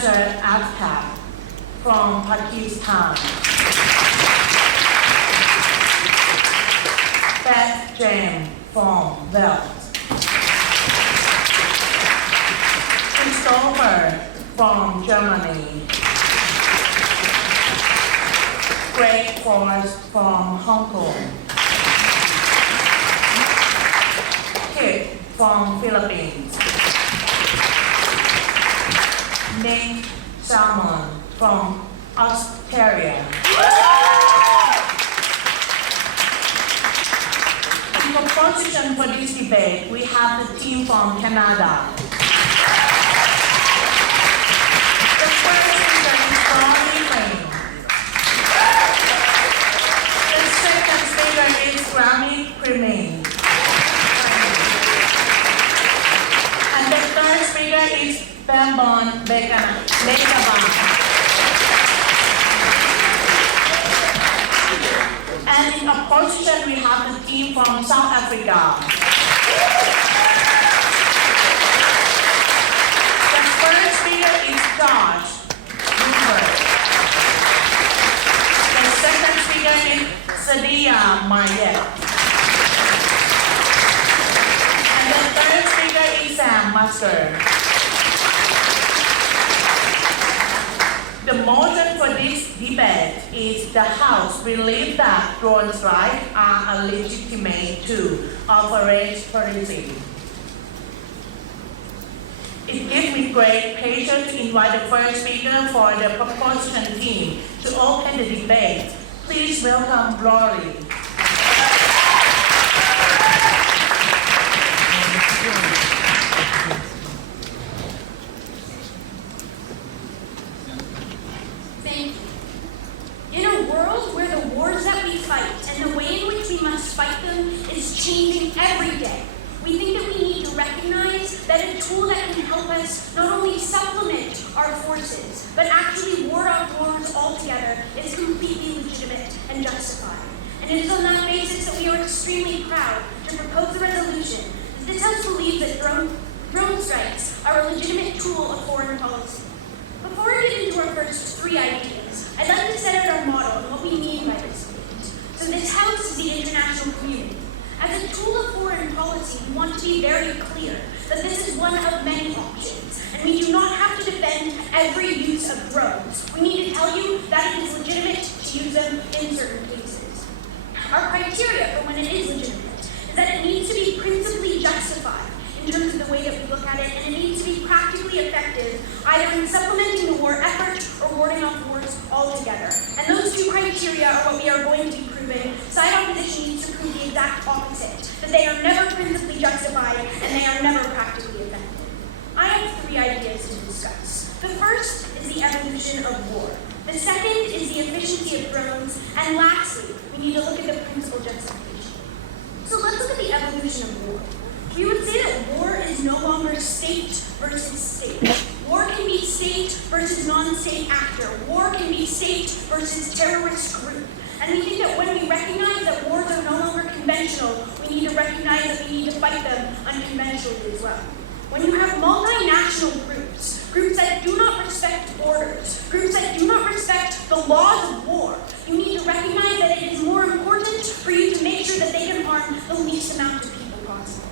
Major Akhtar from Pakistan. Beth James from Wales. Christopher from Germany. Greg Forrest from Hong Kong. Kit from Philippines. Nick Salmon from Australia. In proposition for this debate, we have the team from Canada. The first speaker is Ronnie Lane. The second speaker is Grammy Creming. And the third speaker is Bambon Begaban. And in opposition, we have the team from South Africa. The first speaker is Josh Rupert. The second speaker is Sadia Mayet. And the third speaker is Sam Musker. The motion for this debate is the House believes that drone strikes are a legitimate tool of foreign policy. It gives me great pleasure to invite the first speaker for the proposition team to open the debate. Please welcome Rory. Changing every day. We think that we need to recognize that a tool that can help us not only supplement our forces, but actually ward off wars altogether is completely legitimate and justified. And it is on that basis that we are extremely proud to propose a resolution. This House believes that drone strikes are a legitimate tool of foreign policy. Before I get into our first three ideas, I'd like to set out our model and what we mean by this debate. So this House is the international community. As a tool of foreign policy, we want to be very clear that this is one of many options, and we do not have to defend every use of drones. We need to tell you that it is legitimate to use them in certain cases. Our criteria for when it is legitimate is that it needs to be principally justified in terms of the way that we look at it, and it needs to be practically effective, either in supplementing the war effort or warding off wars altogether. And those two criteria are what we are going to be proving. Side opposition needs to prove the exact opposite, that they are never principally justified and they are never practically effective. I have three ideas to discuss. The first is the evolution of war. The second is the efficiency of drones. And lastly, we need to look at the principal justification. So let's look at the evolution of war. We would say that war is no longer state versus state. War can be state versus non-state actor. War can be state versus terrorist group. And we think that when we recognize that wars are no longer conventional, we need to recognize that we need to fight them unconventionally as well. When you have multinational groups that do not respect borders, groups that do not respect the laws of war, you need to recognize that it is more important for you to make sure that they can harm the least amount of people possible.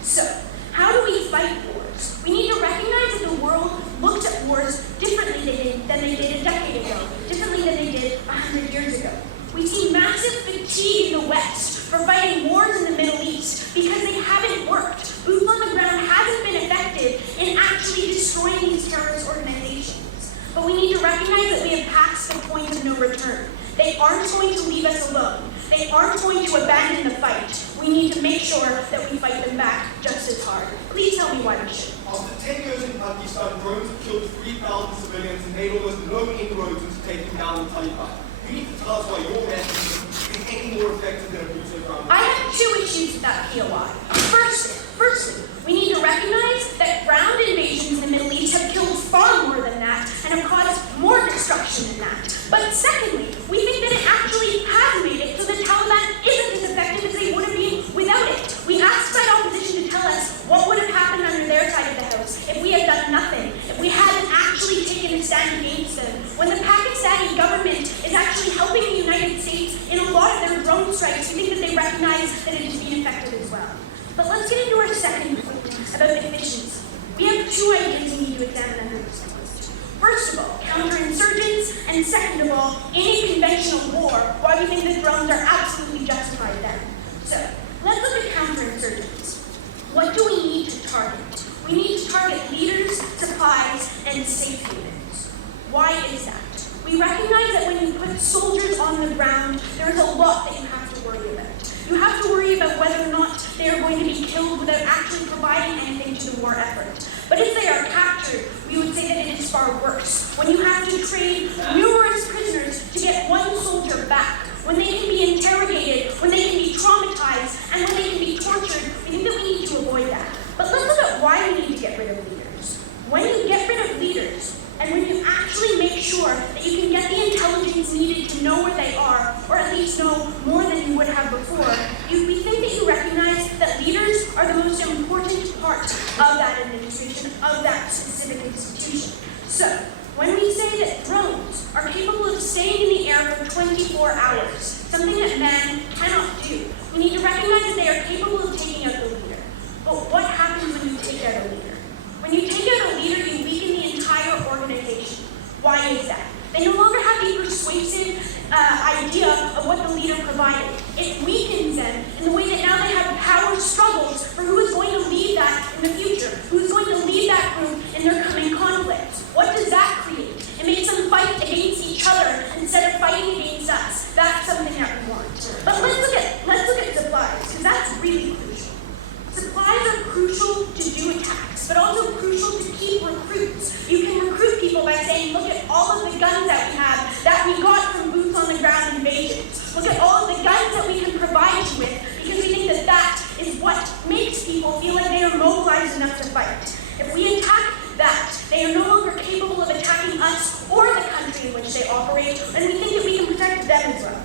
So, how do we fight wars? We need to recognize that the world looked at wars differently than they did a decade ago, differently than they did 100 years ago. We see massive fatigue in the West for fighting wars in the Middle East because they haven't worked. Boots on the ground hasn't been effective in actually destroying these terrorist organizations. But we need to recognize that we have passed the point of no return. They aren't going to leave us alone. They aren't going to abandon the fight. We need to make sure that we fight them back just as hard. Please tell me why we should. After 10 years in Pakistan, drones have killed 3,000 civilians and made almost no inroads into taking down the Taliban. You need to tell us why your method is any more effective than a boots on the ground. I have two issues with that POI. Firstly, we need to recognize that ground invasions in the Middle East have killed far more than that and have caused more destruction than that. But secondly, we think that it actually has made it so the Taliban isn't as effective as they would have been without it. We asked side opposition to tell us what would have happened under their side of the house if we had done nothing, if we hadn't actually taken drone strikes, we think that they recognize that it is being effective as well. But let's get into our second point about efficiency. We have two ideas we need to examine under this point. First of all, counterinsurgents, and second of all, in a conventional war, why we think that drones are absolutely justified then. So, let's look at counterinsurgents. What do we need to target? We need to target leaders, supplies, and safe havens. Why is that? We recognize that when you put soldiers on the ground, there is a lot that you have to worry about. You have to worry about whether or not they are going to be killed without actually providing anything to the war effort. But if they are captured, we would say that it is far worse. When you have to trade numerous prisoners to get one soldier back, when they can be interrogated, when they can be traumatized, and when they can be tortured, we think that we need to avoid that. But let's look at why we need to get rid of leaders. When you get rid of leaders, and when you actually make sure that you can get the intelligence needed to know where they are, or at least know more than you would have before, we think that you recognize that leaders are the most important part of that administration, of that specific institution. So, when we say that drones are capable of staying in the air for 24 hours, something that men cannot do, we need to recognize that they are capable of taking out the leader. But what happens when you take out a leader? When you take out a leader, you weaken the entire organization. Why is that? They no longer have the persuasive idea of what the leader provided. It weakens them in the way that now they have power struggles for who is going to lead that in the future, who's going to lead that group in their coming conflicts. What does that create? It makes them fight against each other instead of fighting against us. That's something that we want. But let's look at supplies, because that's really crucial. Supplies are crucial to do attacks, but also crucial to keep recruits. You can recruit people by saying, look at all of the guns that we have that we got from boots on the ground invasions. Look at all of the guns that we can provide you with, because we think that that is what makes people feel like they are mobilized enough to fight. If we attack that, they are no longer capable of attacking us or the country in which they operate, and we think that we can protect them as well.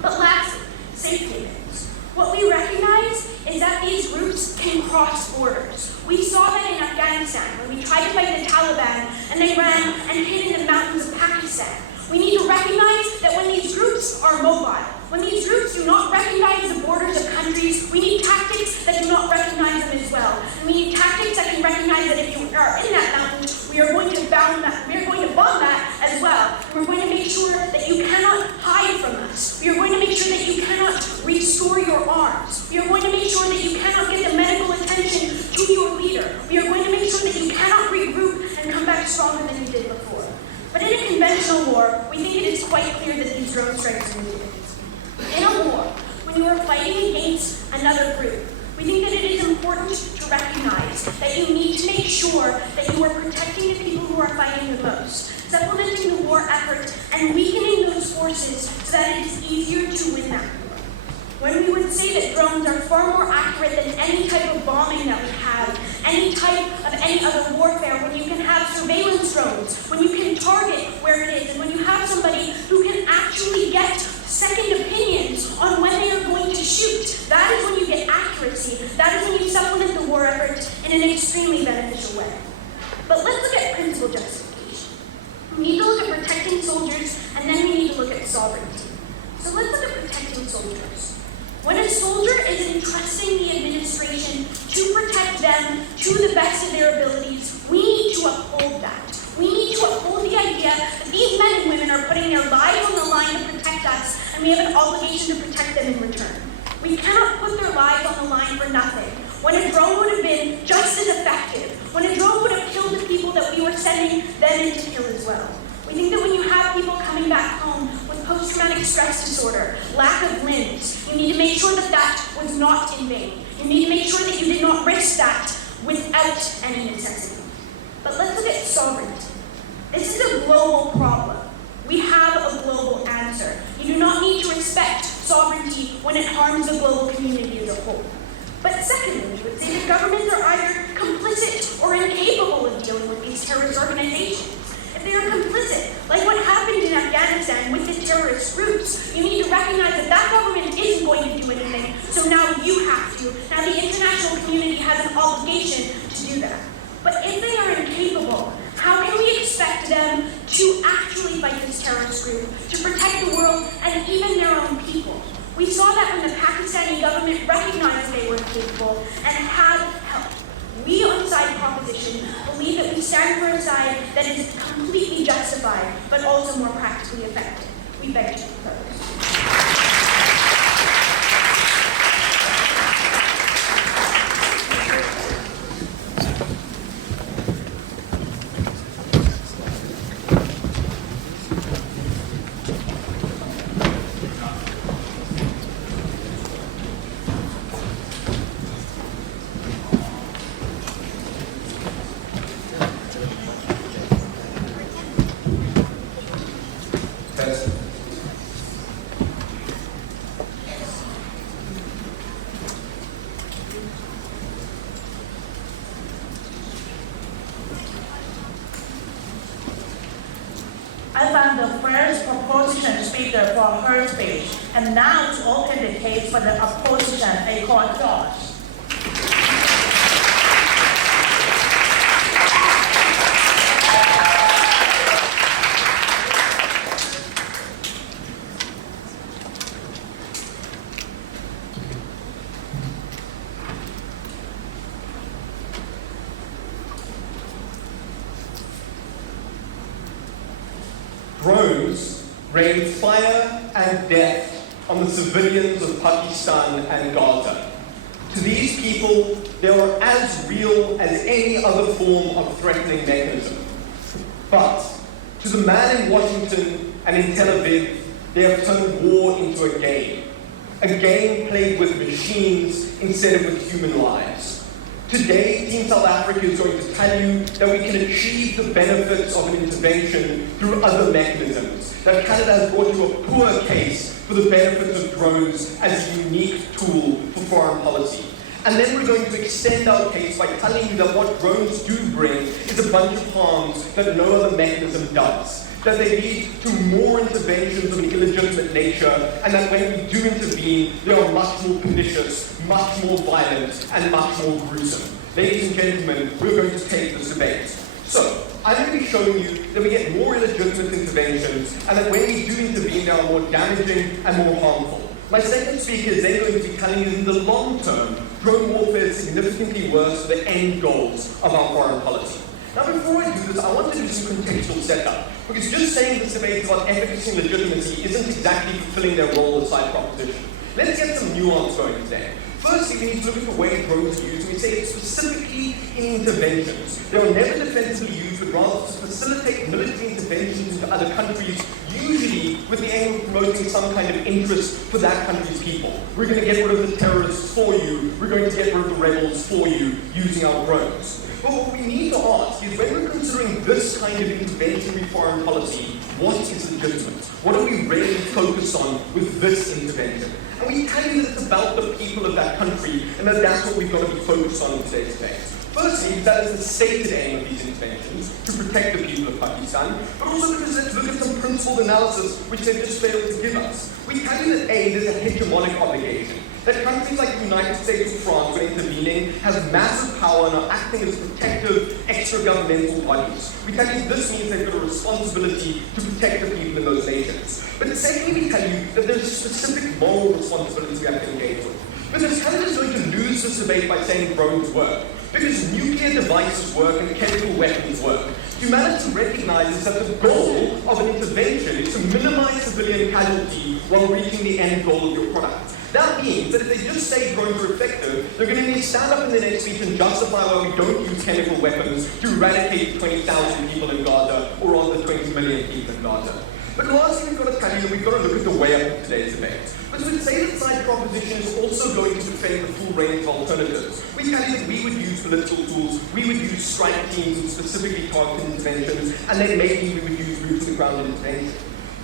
But lastly, safe havens. What we recognize is that these groups can cross borders. We saw that in Afghanistan when we tried to fight the Taliban and they ran and hid in the mountains of Pakistan. We need to recognize that when these groups are mobile, when these groups do not recognize the borders of countries, we need tactics that do not recognize them as well. And we need tactics that can recognize that if you are in that mountain, we are going to bomb that as well. And we're going to make sure that you cannot hide from us. We are going to make sure that you cannot restore your arms. We are going to make sure that you cannot get the medical attention to your leader. We are going to make sure that you cannot regroup and come back stronger than you did before. But in a conventional war, we think it is quite clear that these drone strikes are needed. In a war, when you are fighting against another group, we think that it is important to recognize that you need to make sure that you are protecting the people who are fighting the most, supplementing the war effort, and weakening those forces so that it is easier to win that war. When we would say that drones are far more accurate than any type of bombing that we have, any type of any other warfare, when you can have surveillance drones, when you can target where it is, and when you have somebody who can actually get second opinions on when they are going to shoot, that is when you get accuracy. That is when you supplement the war effort in an extremely beneficial way. But let's look at principal justification. We need to look at protecting soldiers, and then we need to look at sovereignty. So let's look at protecting soldiers. When a soldier is entrusting the administration to protect them to the best of their abilities, we need to uphold that. We need to uphold the idea that these men and women are putting their lives on the line to protect us, and we have an obligation to protect them in return. We cannot put their lives on the line for nothing. When a drone would have been just as effective, when a drone would have killed the people that we were sending them in to kill as well. We think that when you have people coming back home with post-traumatic stress disorder, lack of limbs, you need to make sure that that was not in vain. You need to make sure that you did not risk that without any necessity. But let's look at sovereignty. This is a global problem. We have a global answer. You do not need to respect sovereignty when it harms the global community as a whole. But secondly, we would say that governments are either complicit or incapable of dealing with these terrorist organizations. If they are complicit, like what happened in Afghanistan with the terrorist groups, you need to recognize that that government isn't going to do anything, so now you have to. Now the international community has an obligation to do that. But if they are incapable, how can we expect them to actually fight this terrorist group, to protect the world and even their own people? We saw government recognized they were capable and had help. We on side proposition believe that we stand for a side that is completely justified, but also more practically effective. We beg to propose. I found the first proposition speaker for her speech, and now to open the case for the opposition, a court judge. Drones rained fire and death on the civilians of Pakistan and Gaza. To these people, they are as real as any other form of threatening mechanism. But to the man in Washington and in Tel Aviv, they have turned war into a game played with machines instead of with human lives. Today, Team South Africa is going to tell you that we can achieve the benefits of an intervention through other mechanisms, that Canada has brought you a poor case for the benefits of drones as a unique tool for foreign policy. And then we're going to extend our case by telling you that what drones do bring is a bunch of harms that no other mechanism does. That they lead to more interventions of an illegitimate nature, and that when we do intervene, they are much more pernicious, much more violent, and much more gruesome. Ladies and gentlemen, we're going to take this debate. So, I'm going to be showing you that we get more illegitimate interventions, and that when we do intervene, they are more damaging and more harmful. My second speaker is then going to be telling you that in the long term, drone warfare is significantly worse for the end goals of our foreign policy. Now, before I do this, I want to do some contextual setup, because just saying this debate about efficacy and legitimacy isn't exactly fulfilling their role as side proposition. Let's get some nuance going today. Firstly, we need to look at the way drones are used, and we say it's specifically in interventions. They are never defensively used, but rather to facilitate military interventions into other countries, usually with the aim of promoting some kind of interest for that country's people. We're going to get rid of the terrorists for you, we're going to get rid of the rebels for you, using our drones. But what we need to ask is, when we're considering this kind of interventionary foreign policy, what is legitimate? What are we really focused on with this intervention? And we tell you that it's about the people of that country, and that that's what we've got to be focused on in today's debate. Firstly, that is the stated aim of these interventions, to protect the people of Pakistan, but also because let's look at some principled analysis which they've just failed to give us. We tell you that A, there's a hegemonic obligation, that countries like the United States or France, when intervening, have massive power and are acting as protective extra-governmental bodies. We tell you this means they've got a responsibility to protect the people in those nations. But secondly, we tell you that there's a specific moral responsibility we have to engage with. Because Canada is going to lose this debate by saying drones work. Because nuclear devices work and chemical weapons work. Humanity recognizes that the goal of an intervention is to minimize civilian casualty while reaching the end goal of your product. That means that if they just say drones are effective, they're going to need to stand up in the next speech and justify why we don't use chemical weapons to eradicate 20,000 people in Gaza, or rather 20 million people in Gaza. But lastly, we've got to tell you that we've got to look at the way up of today's debate. But we'd say that side proposition is also going to defend the full range of alternatives. We tell you that we would use political tools, we would use strike teams and specifically targeted interventions, and then maybe we would use boots-on-the-ground intervention.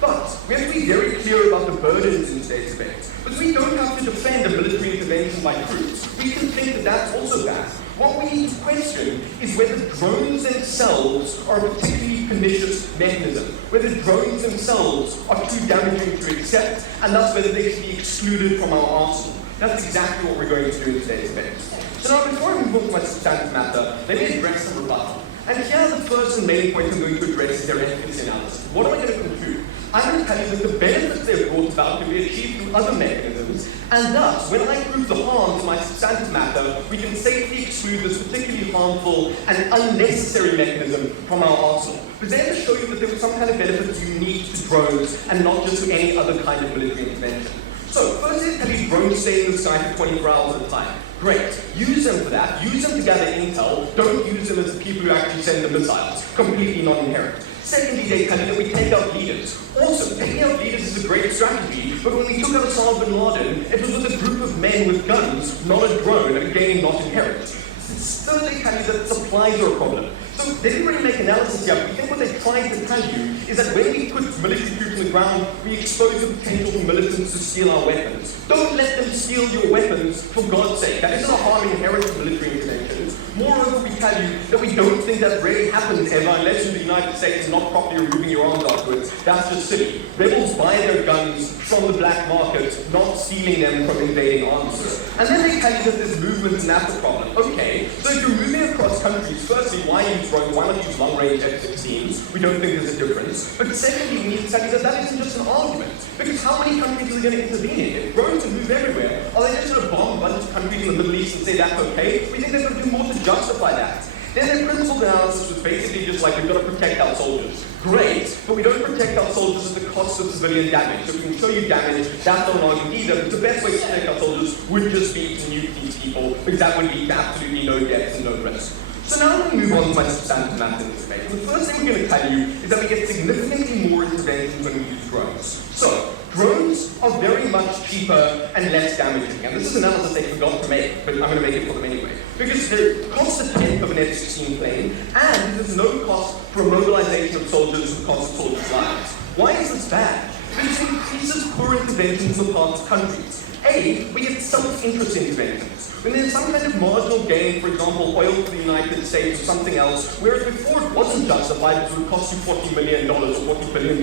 But we have to be very clear about the burdens in today's debate. But we don't have to defend a military intervention by troops. We can think that that's also bad. What we need to question is whether drones themselves are a particularly pernicious mechanism, whether drones themselves are too damaging to accept, and thus whether they should be excluded from our arsenal. That's exactly what we're going to do in today's debate. So now, before I move on to my substantive matter, let me address some rebuttal. And here the first and main point I'm going to address is their efficacy analysis. What am I going to conclude? I'm going to tell you that the benefits they've brought about can be achieved through other mechanisms, and thus, when I prove the harm to my substantive matter, we can safely exclude this particularly harmful and unnecessary mechanism from our arsenal. But then to show you that there was some kind of benefits unique to drones and not just to any other kind of military intervention. So, firstly, tell you drones stay in the sky for 24 hours at a time. Great. Use them for that. Use them to gather intel. Don't use them as the people who actually send the missiles. Completely non-inherent. Secondly, they tell you that we take out leaders. Awesome. Taking out leaders is a great strategy, but when we took out Osama bin Laden, it was with a group of men with guns, not a drone, and again, not inherent. Thirdly, they tell you that supplies are a problem. So they didn't really make analysis here, but I think what they're trying to tell you is that when we put military troops on the ground, we expose the potential for militants to steal our weapons. Don't let them steal your weapons, for God's sake. That isn't a harm inherent to military interventions. Moreover, we tell you that we don't think that really happens ever unless you're the United States and not properly removing your arms afterwards. That's just silly. Rebels buy their guns from the black market, not stealing them from invading arms. And then they tell you that there's movement and that's a problem. Okay, so if you're moving across countries, firstly, why use drones? Why not use long-range F-16s? We don't think there's a difference. But secondly, we need to tell you that that isn't just an argument. Because how many countries are they going to intervene in? If drones can move everywhere, are they just going to bomb a bunch of countries in the Middle East and say that's okay? We think they're going to do more to justify that. Then their principled analysis was basically just like, we've got to protect our soldiers. Great, but we don't protect our soldiers at the cost of civilian damage. So we can show you damage, that's not an argument either, but the best way to protect our soldiers would just be to nuke these people, because that would lead to absolutely no deaths and no risk. So now let me move on to my substantive math in this debate. The first thing we're going to tell you is that we get significantly more interventions when we use drones. So, drones are very much cheaper and less damaging. And this is an analysis they forgot to make, but I'm going to make it for them anyway. Because they cost a tenth of an F-16 plane, and there's no cost for a mobilization of soldiers and cost of soldiers' lives. Why is this bad? Because it increases poor interventions in parts of countries. A, we get self-interest interventions. When there's some kind of marginal gain, for example, oil for the United States or something else, whereas before it wasn't justified because it would cost you $40 million or $40 billion,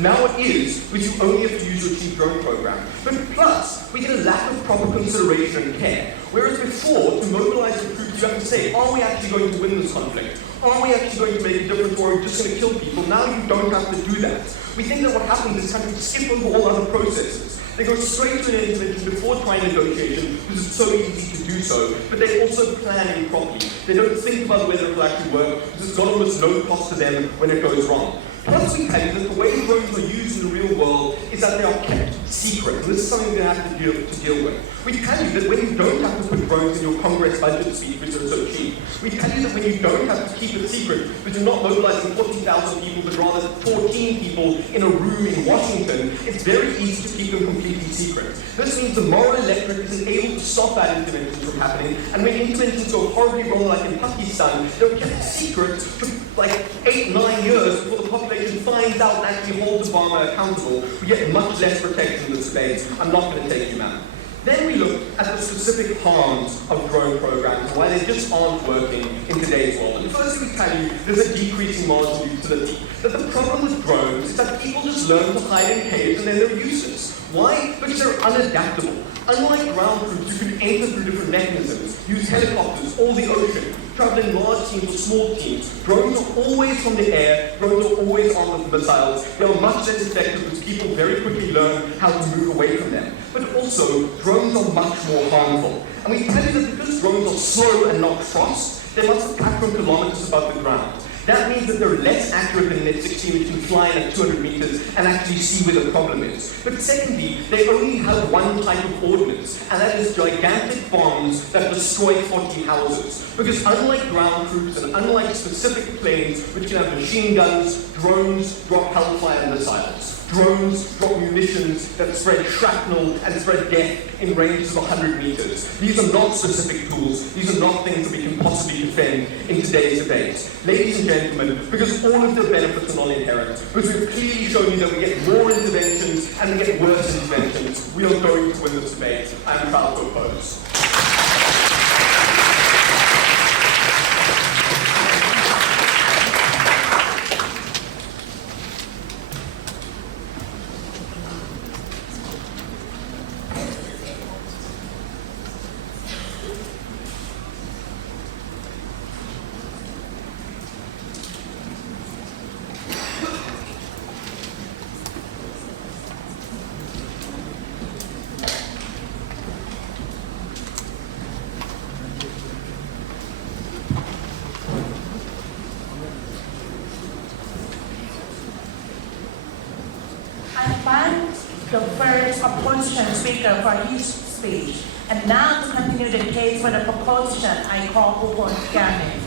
now it is, because you only have to use your cheap drone program. But plus, we get a lack of proper consideration and care. Whereas before, to mobilize the troops, you have to say, are we actually going to win this conflict? Are we actually going to make a difference, or are we just going to kill people? Now you don't have to do that. We think that what happens is countries skip over all other processes. They go straight to an intervention before trying negotiation because it's so easy to do so, but they also plan improperly. They don't think about whether it will actually work because it's got almost no cost to them when it goes wrong. Plus, we tell you that the way drones are used in the real world is that they are kept secret. And this is something we're going to have to deal with. We tell you that when you don't have to put drones in your Congress budget speech because they're so cheap, we tell you that when you don't have to keep it secret, but you're not mobilizing 40,000 people, but rather 14 people in a room in Washington, it's very easy to keep them completely secret. This means the moral electorate isn't able to stop that intervention from happening, and when interventions go horribly wrong, like in Pakistan, they're kept secret for like 8-9 years before the population finds out and actually holds Obama accountable. We get much less protection in this space. I'm not going to take you now. Then we look at the specific harms of drone programs and why they just aren't working in today's world. And firstly, we tell you there's a decreasing marginal utility. That the problem with drones is that people just learn to hide in caves and then they're useless. Why? Because they're unadaptable. Unlike ground troops, you can enter through different mechanisms, use helicopters or the ocean, travel in large teams or small teams. Drones are always from the air, drones are always armed with missiles. They are much less effective because people very quickly learn how to move away from them. But also, drones are much more harmful. And we tell you that because drones are slow and not fast, they must attack from kilometers above the ground. That means that they're less accurate than an F-16, which can fly in at 200 meters and actually see where the problem is. But secondly, they only have one type of ordnance, and that is gigantic bombs that destroy 40 houses. Because unlike ground troops and unlike specific planes, which can have machine guns, drones drop hellfire missiles. Drones drop munitions that spread shrapnel and spread death in ranges of 100 meters. These are not specific tools. These are not things that we can possibly defend in today's debate. Ladies and gentlemen, because all of the benefits are non-inherent, because we've clearly shown you that we get more interventions and we get worse interventions, we are going to win this debate. I am proud to oppose. I thank the first opposition speaker for his speech. And now to continue the case for the proposition, I call upon Gavin.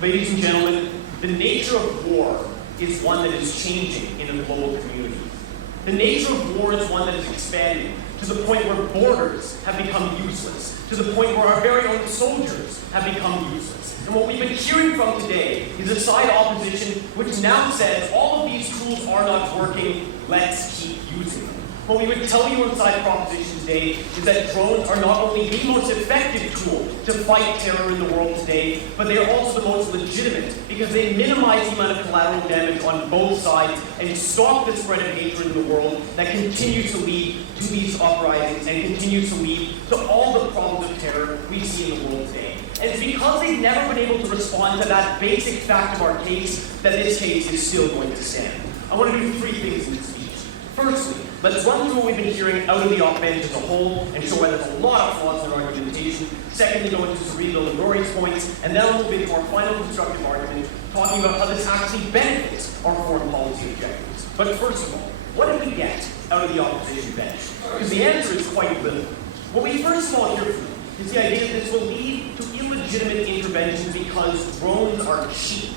Ladies and gentlemen, the nature of war is one that is changing in a global community. The nature of war is one that is expanding to the point where borders have become useless, to the point where our very own soldiers have become useless. And what we've been hearing from today is a side opposition which now says all of these tools are not working, let's keep using them. What we would tell you inside Proposition today is that drones are not only the most effective tool to fight terror in the world today, but they are also the most legitimate because they minimize the amount of collateral damage on both sides and stop the spread of hatred in the world that continues to lead to these uprisings and continues to lead to all the problems of terror we see in the world today. And it's because they've never been able to respond to that basic fact of our case that this case is still going to stand. I want to do three things in this speech. Firstly, let's run through what we've been hearing out of the op-ed as a whole and show why there's a lot of flaws in our argumentation. Secondly, go into Sarita and Rory's points, and then we'll move into our final constructive argument, talking about how this actually benefits our foreign policy objectives. But first of all, what did we get out of the opposition bench? Because the answer is quite little. What we first of all hear from them is the idea that this will lead to illegitimate interventions because drones are cheap.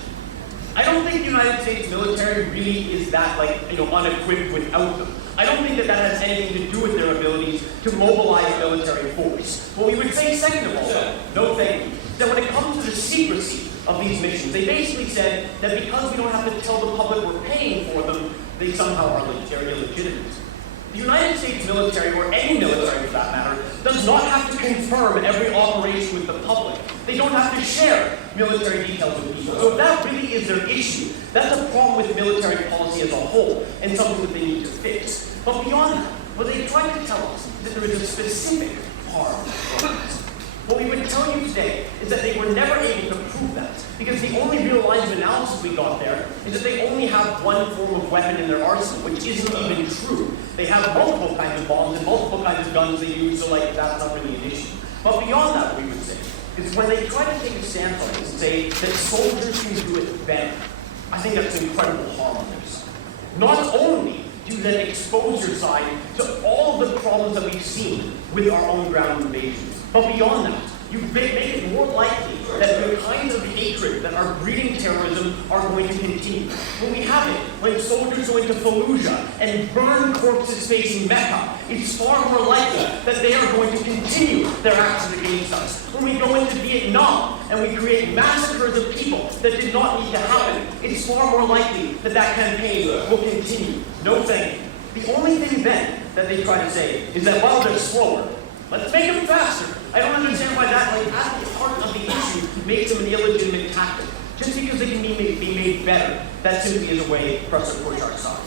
I don't think the United States military really is that, unequipped without them. I don't think that that has anything to do with their abilities to mobilize military force. What we would say, second of all, no thank you, that when it comes to the secrecy of these missions, they basically said that because we don't have to tell the public we're paying for them, they somehow are illegitimate. The United States military, or any military for that matter, does not have to confirm every operation with the public. They don't have to share military details with people. So if that really is their issue, that's a problem with military policy as a whole, and something that they need to fix. But beyond that, what they tried to tell us is that there is a specific harm of drones. What we would tell you today is that they were never able to prove that, because the only real lines of analysis we got there is that they only have one form of weapon in their arsenal, which isn't even true. They have multiple kinds of bombs and multiple kinds of guns they use, so that's not really an issue. But beyond that, what we would say is when they try to take a stance on this and say that soldiers can do it better, I think that's an incredible harm on their side. Not only do you then expose your side to all of the problems that we've seen with our own ground invasions, but beyond that, you make it more likely that the kinds of hatred that are breeding terrorism are going to continue. When we have it, when soldiers go into Fallujah and burn corpses facing Mecca, it's far more likely that they are going to continue their actions against us. When we go into Vietnam and we create massacres of people that did not need to happen, it's far more likely that that campaign will continue. No thank you. The only thing then that they try to say is that while they're slower, let's make them faster. I don't understand why that, at the heart of the issue, makes them an illegitimate tactic. Just because they can be made better, that simply is a way for us to push our side.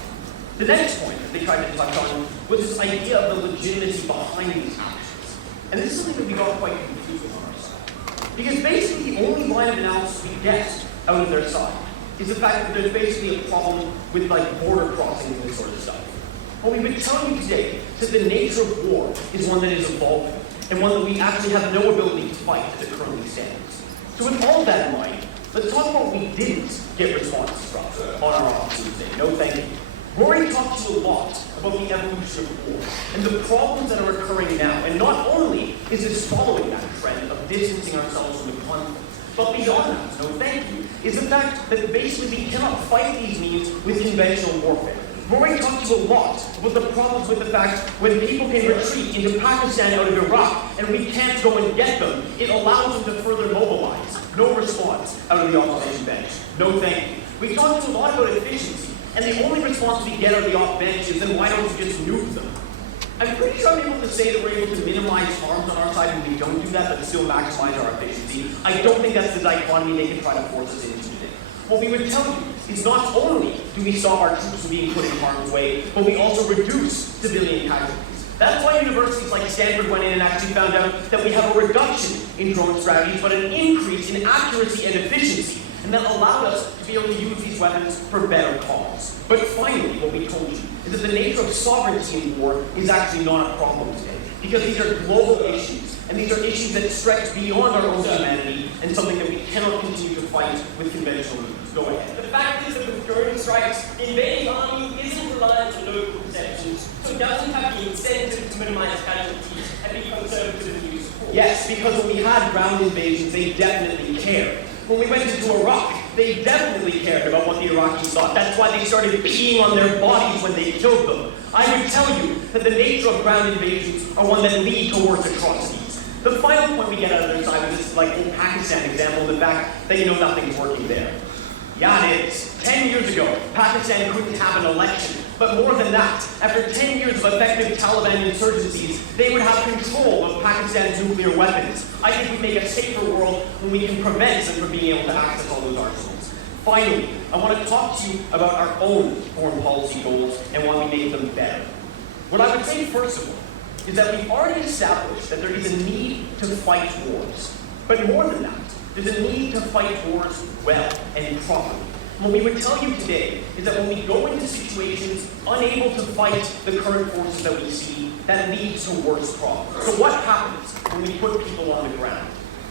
The next point that they tried to touch on was this idea of the legitimacy behind these actions. And this is something that we got quite confused on our side. Because basically the only line of analysis we get out of their side is the fact that there's basically a problem with border crossing and this sort of stuff. What we would tell you today is that the nature of war is one that is evolving, and one that we actually have no ability to fight as it currently stands. So with all that in mind, let's talk about what we didn't get responses from on our option today. No thank you. Rory talked to you a lot about the evolution of war and the problems that are occurring now. And not only is this following that trend of distancing ourselves from the conflict, but beyond that, no thank you, is the fact that basically we cannot fight these means with conventional warfare. Rory talked to you a lot about the problems with the fact when people can retreat into Pakistan out of Iraq and we can't go and get them, it allows them to further mobilize. No response out of the opposition bench. No thank you. We talked to you a lot about efficiency, and the only response we get out of the op bench is then why don't you just nuke them? I'm pretty sure I'm able to say that we're able to minimize harms on our side when we don't do that, but still maximize our efficiency. I don't think that's the dichotomy they can try to force us into today. What we would tell you is not only do we stop our troops from being put in harm's way, but we also reduce civilian casualties. That's why universities like Stanford went in and actually found out that we have a reduction in drone strategies, but an increase in accuracy and efficiency, and that allowed us to be able to use these weapons for better cause. But finally, what we told you is that the nature of sovereignty in war is actually not a problem today, because these are global issues, and these are issues that stretch beyond our own humanity, and something that we cannot continue to fight with conventional means. Go ahead. The fact is that with drone strikes, the invading army isn't reliant on local perceptions, so it doesn't have the incentive to minimize casualties and be conservative in use of force. Yes, because when we had ground invasions, they definitely cared. When we went into Iraq, they definitely cared about what the Iraqis thought. That's why they started peeing on their bodies when they killed them. I would tell you that the nature of ground invasions are one that lead towards atrocities. The final point we get out of their side is this like old Pakistan example, the fact that nothing's working there. Yeah, it is. 10 years ago, Pakistan couldn't have an election. But more than that, after 10 years of effective Taliban insurgencies, they would have control of Pakistan's nuclear weapons. I think we make a safer world when we can prevent them from being able to access all those arsenals. Finally, I want to talk to you about our own foreign policy goals and why we make them better. What I would say, first of all, is that we've already established that there is a need to fight wars. But more than that, there's a need to fight wars well and properly. What we would tell you today is that when we go into situations unable to fight the current forces that we see, that leads to worse problems. So what happens when we put people on the ground?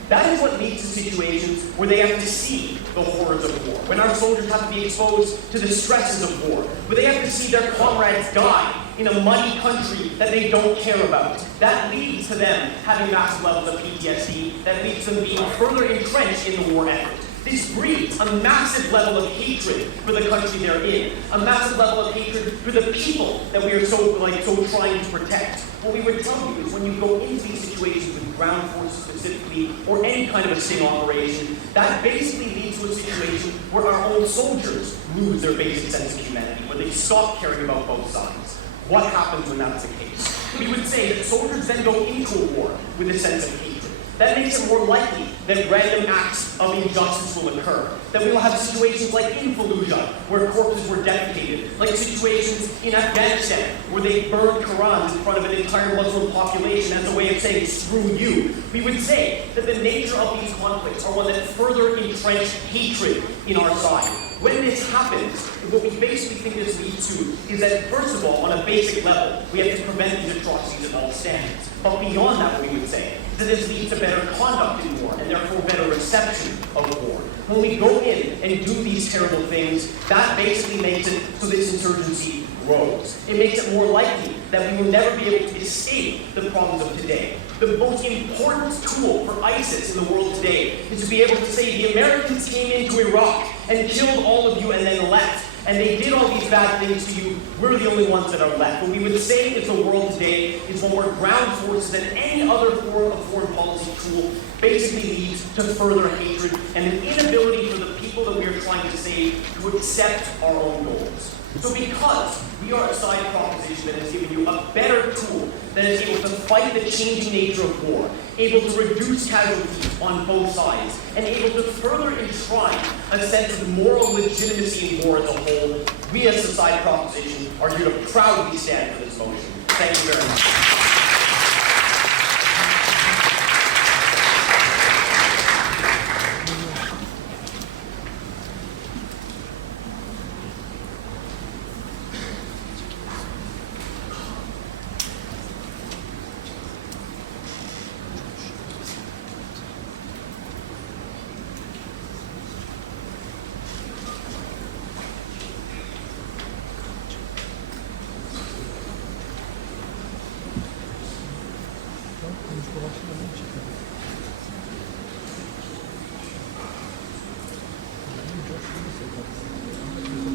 That is what leads to situations where they have to see the horrors of war, when our soldiers have to be exposed to the stresses of war, where they have to see their comrades die in a muddy country that they don't care about. That leads to them having massive levels of PTSD, that leads to them being further entrenched in the war effort. This breeds a massive level of hatred for the country they're in, a massive level of hatred for the people that we are so trying to protect. What we would tell you is when you go into these situations with ground forces specifically, or any kind of a sting operation, that basically leads to a situation where our own soldiers lose their basic sense of humanity, where they stop caring about both sides. What happens when that's the case? We would say that soldiers then go into a war with a sense of hatred. That makes it more likely that random acts of injustice will occur. That we will have situations like in Fallujah, where corpses were defecated, like situations in Afghanistan, where they burned Qurans in front of an entire Muslim population as a way of saying, screw you. We would say that the nature of these conflicts are one that further entrench hatred in our side. When this happens, what we basically think this leads to is that, first of all, on a basic level, we have to prevent these atrocities at all standards. But beyond that, what we would say is that this leads to better conduct in war, and therefore better reception of war. When we go in and do these terrible things, that basically makes it so this insurgency grows. It makes it more likely that we will never be able to escape the problems of today. The most important tool for ISIS in the world today is to be able to say the Americans came into Iraq and killed all of you and then left. And they did all these bad things to you. We're the only ones that are left. What we would say is the world today is one where ground forces and any other form of foreign policy tool basically leads to further hatred and an inability for the people that we are trying to save to accept our own goals. So because we are a side proposition that has given you a better tool that is able to fight the changing nature of war, able to reduce casualties on both sides, and able to further enshrine a sense of moral legitimacy in war as a whole, we as a side proposition are here to proudly stand for this motion. Thank you very much.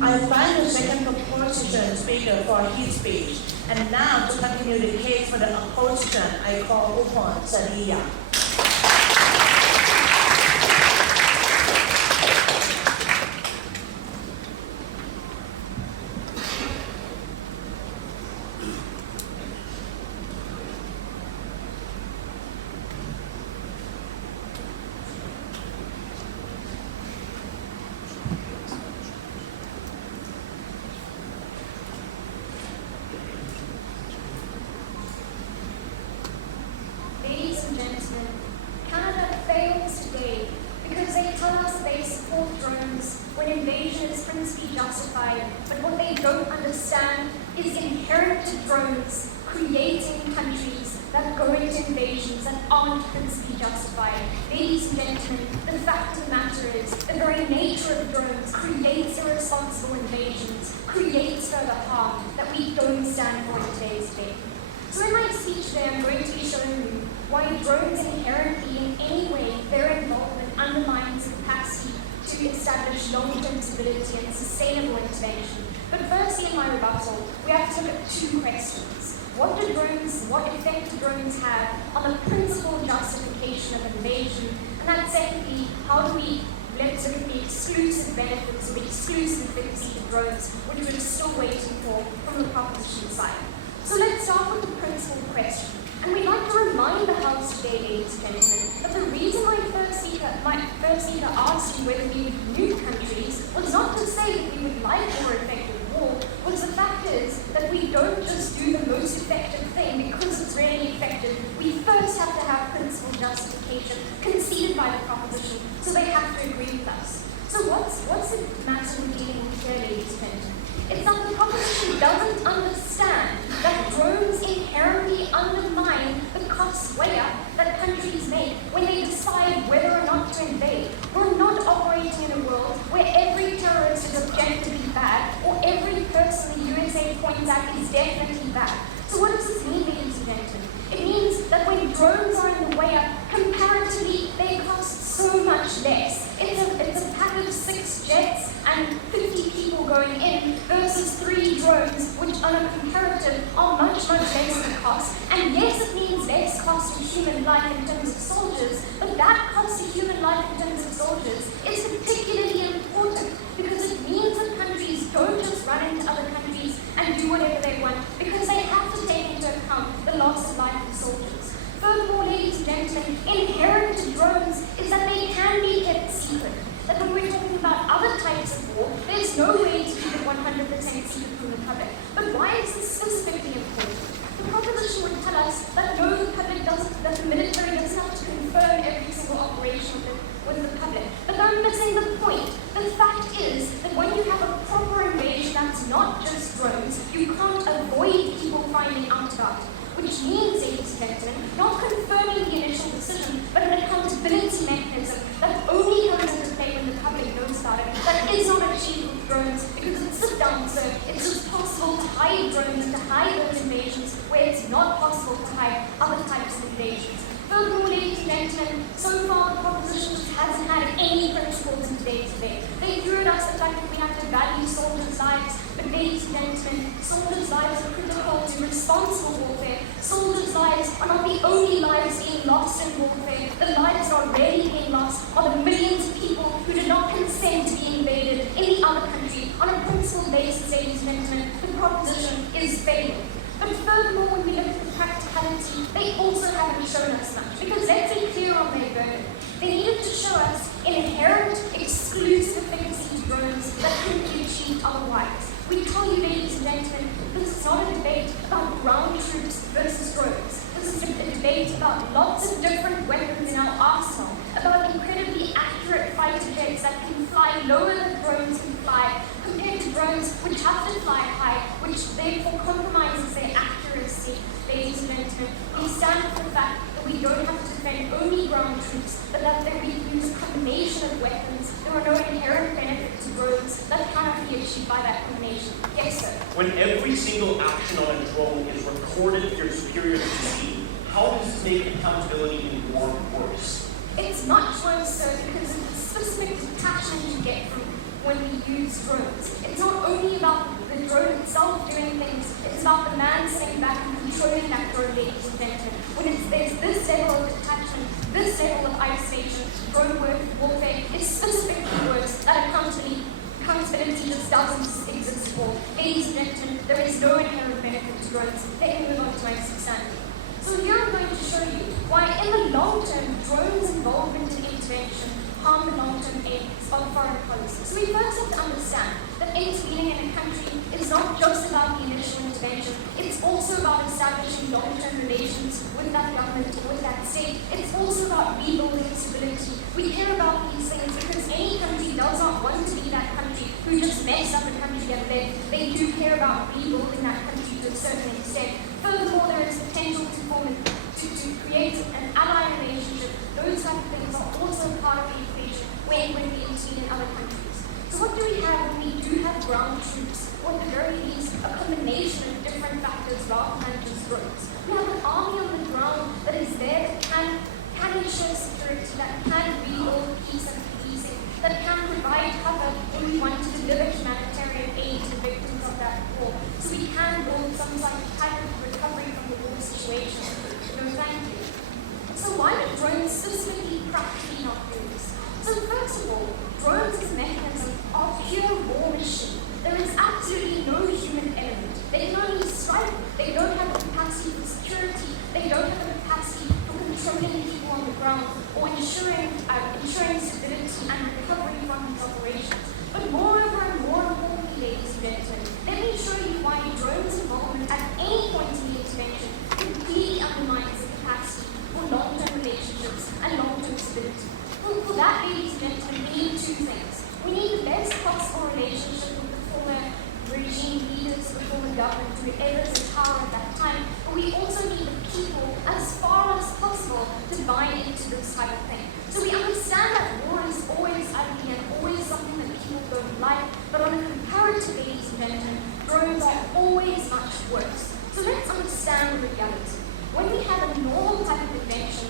I invite the second opposition speaker for his speech. And now, to continue the case for the opposition, I call upon Sadiya. is inherent to drones creating countries that go into invasions that aren't principally justified. Ladies and gentlemen, the fact of the matter is the very nature of drones creates irresponsible invasions, creates further harm that we don't stand for in today's debate. So in my speech today, I'm going to be showing you why drones inherently, in any way, their involvement undermines the capacity to establish long-term stability and sustainable intervention. But firstly, in my rebuttal, we have to look at two questions. What effect do drones have on the principal justification of invasion? And then secondly, how do we let's look at the exclusive benefits or the exclusive efficacy of drones, which we're still waiting for from the proposition side. So let's start with the principal question. And we'd like to remind the House today, ladies and gentlemen, that the reason my first speaker asked you whether we would nuke countries was not to say that we would like more effective war, was the fact is that we don't just do the most effective thing because it's really effective. We first have to have principal justification conceded by the proposition, so they have to agree with us. So what's the matter we're dealing with here, ladies and gentlemen? It's that the proposition doesn't understand that drones inherently undermine the cost way up that countries make when they decide whether or not to invade. We're not operating in a world where every terrorist is objectively bad or every person the USA points at is definitely bad. So what does this mean, ladies and gentlemen? It means that when drones are in the way up, comparatively, they cost so much less. It's a pack of 6 jets and 50 people going in versus 3 drones, which on a comparative are much, much less in cost. And yes, it means less cost to human life in terms of soldiers, but that cost to human life in terms of soldiers is particularly important because it means that countries don't just run into other countries and do whatever they want because they have to take into account the loss of life of soldiers. Furthermore, ladies and gentlemen, inherent to drones is that they can be kept secret. That when we're talking about other types of war, there's no way to keep it 100% secret from the public. But why is this specifically important? The proposition would tell us that no, the public doesn't, that the military doesn't have to confirm every single operation with the public. But I'm missing the point. The fact is that when you have a proper invasion that's not just drones, you can't avoid people finding out about it. Which means, ladies and gentlemen, not confirming the initial decision, but an accountability mechanism that only comes into play when the public knows about it, that is not achieved with drones because it's sit down, so it's just possible to hide drones and to hide those invasions where it's not possible to hide other types of invasions. Furthermore, ladies and gentlemen, so far the proposition just hasn't had any principles in today's debate. They threw at us the fact that we have to value soldiers' lives, but ladies and gentlemen, soldiers' lives are critical to responsible warfare. Soldiers' lives are not the only lives being lost in warfare. The lives that are already being lost are the millions of people who did not consent to be invaded in the other country. On a principled basis, ladies and gentlemen, the proposition is failing. But furthermore, when we look at the practicality, they also haven't shown us much. Because let's be clear on their verdict. They needed to show us inherent, exclusive efficacy to drones that couldn't be achieved otherwise. We tell you, ladies and gentlemen, this is not a debate about ground troops versus drones. This is a debate about lots of different weapons in our arsenal, about incredibly accurate fighter jets that can fly lower than drones can fly, compared to drones which have to fly high, which therefore compromises their accuracy. Ladies and gentlemen, we stand for the fact that we don't have to defend only ground troops, but that we can use a combination of weapons. There are no inherent benefits to drones that cannot be achieved by that combination. Yes, sir? When every single action on a drone is recorded for your superior to see, how does this make accountability in war worse? It's much worse, sir, because of the specific detachment you get from when we use drones. It's not only about the drone itself doing things, it's about the man sitting back and controlling that drone, ladies and gentlemen. When there's this level of detachment, this level of isolation, drone warfare is specifically worse. That accountability just doesn't exist for. Ladies and gentlemen, there is no inherent benefit to drones. Let me move on to my substantive. So here I'm going to show you why in the long term, drones' involvement in intervention harm the long-term aims of foreign policy. So we first have to understand that intervening in a country is not just about the initial intervention, it's also about establishing long-term relations with that government, with that state. It's also about rebuilding stability. We care about these things because any country does not want to be that country who just messed up a country together. They do care about rebuilding that country to a certain extent. Furthermore, there is potential to create an ally relationship. Those type of things are also part of the equation when we intervene in other countries. So what do we have when we do have ground troops, or at the very least, a combination of different factors rather than just drones? We have an army on the ground that is there that can ensure security, that can rebuild peace and policing, that can provide cover when we want to deliver humanitarian aid to the victims of that war. So we can build some type of recovery from the war situation. No, thank you. So why do drones specifically practically not do this? So first of all, drones as a mechanism are pure war machine. There is absolutely no human element. They can only strike. They don't have the capacity for security. They don't have the capacity for controlling people on the ground or ensuring stability and recovery from these operations. But moreover and more importantly, ladies and gentlemen, let me show you why drones' involvement at any point in the intervention completely undermines the capacity for long-term relationships and long-term stability. Well, for that, ladies and gentlemen, we need two things. We need the best possible relationship with the former regime leaders, the former government, whoever is in power at that time, but we also need the people as far as possible to buy into this type of thing. So we understand that war is always ugly and always something that people don't like, but on a comparative, ladies and gentlemen, drones are always much worse. So let's understand the reality. When we have a normal type of intervention,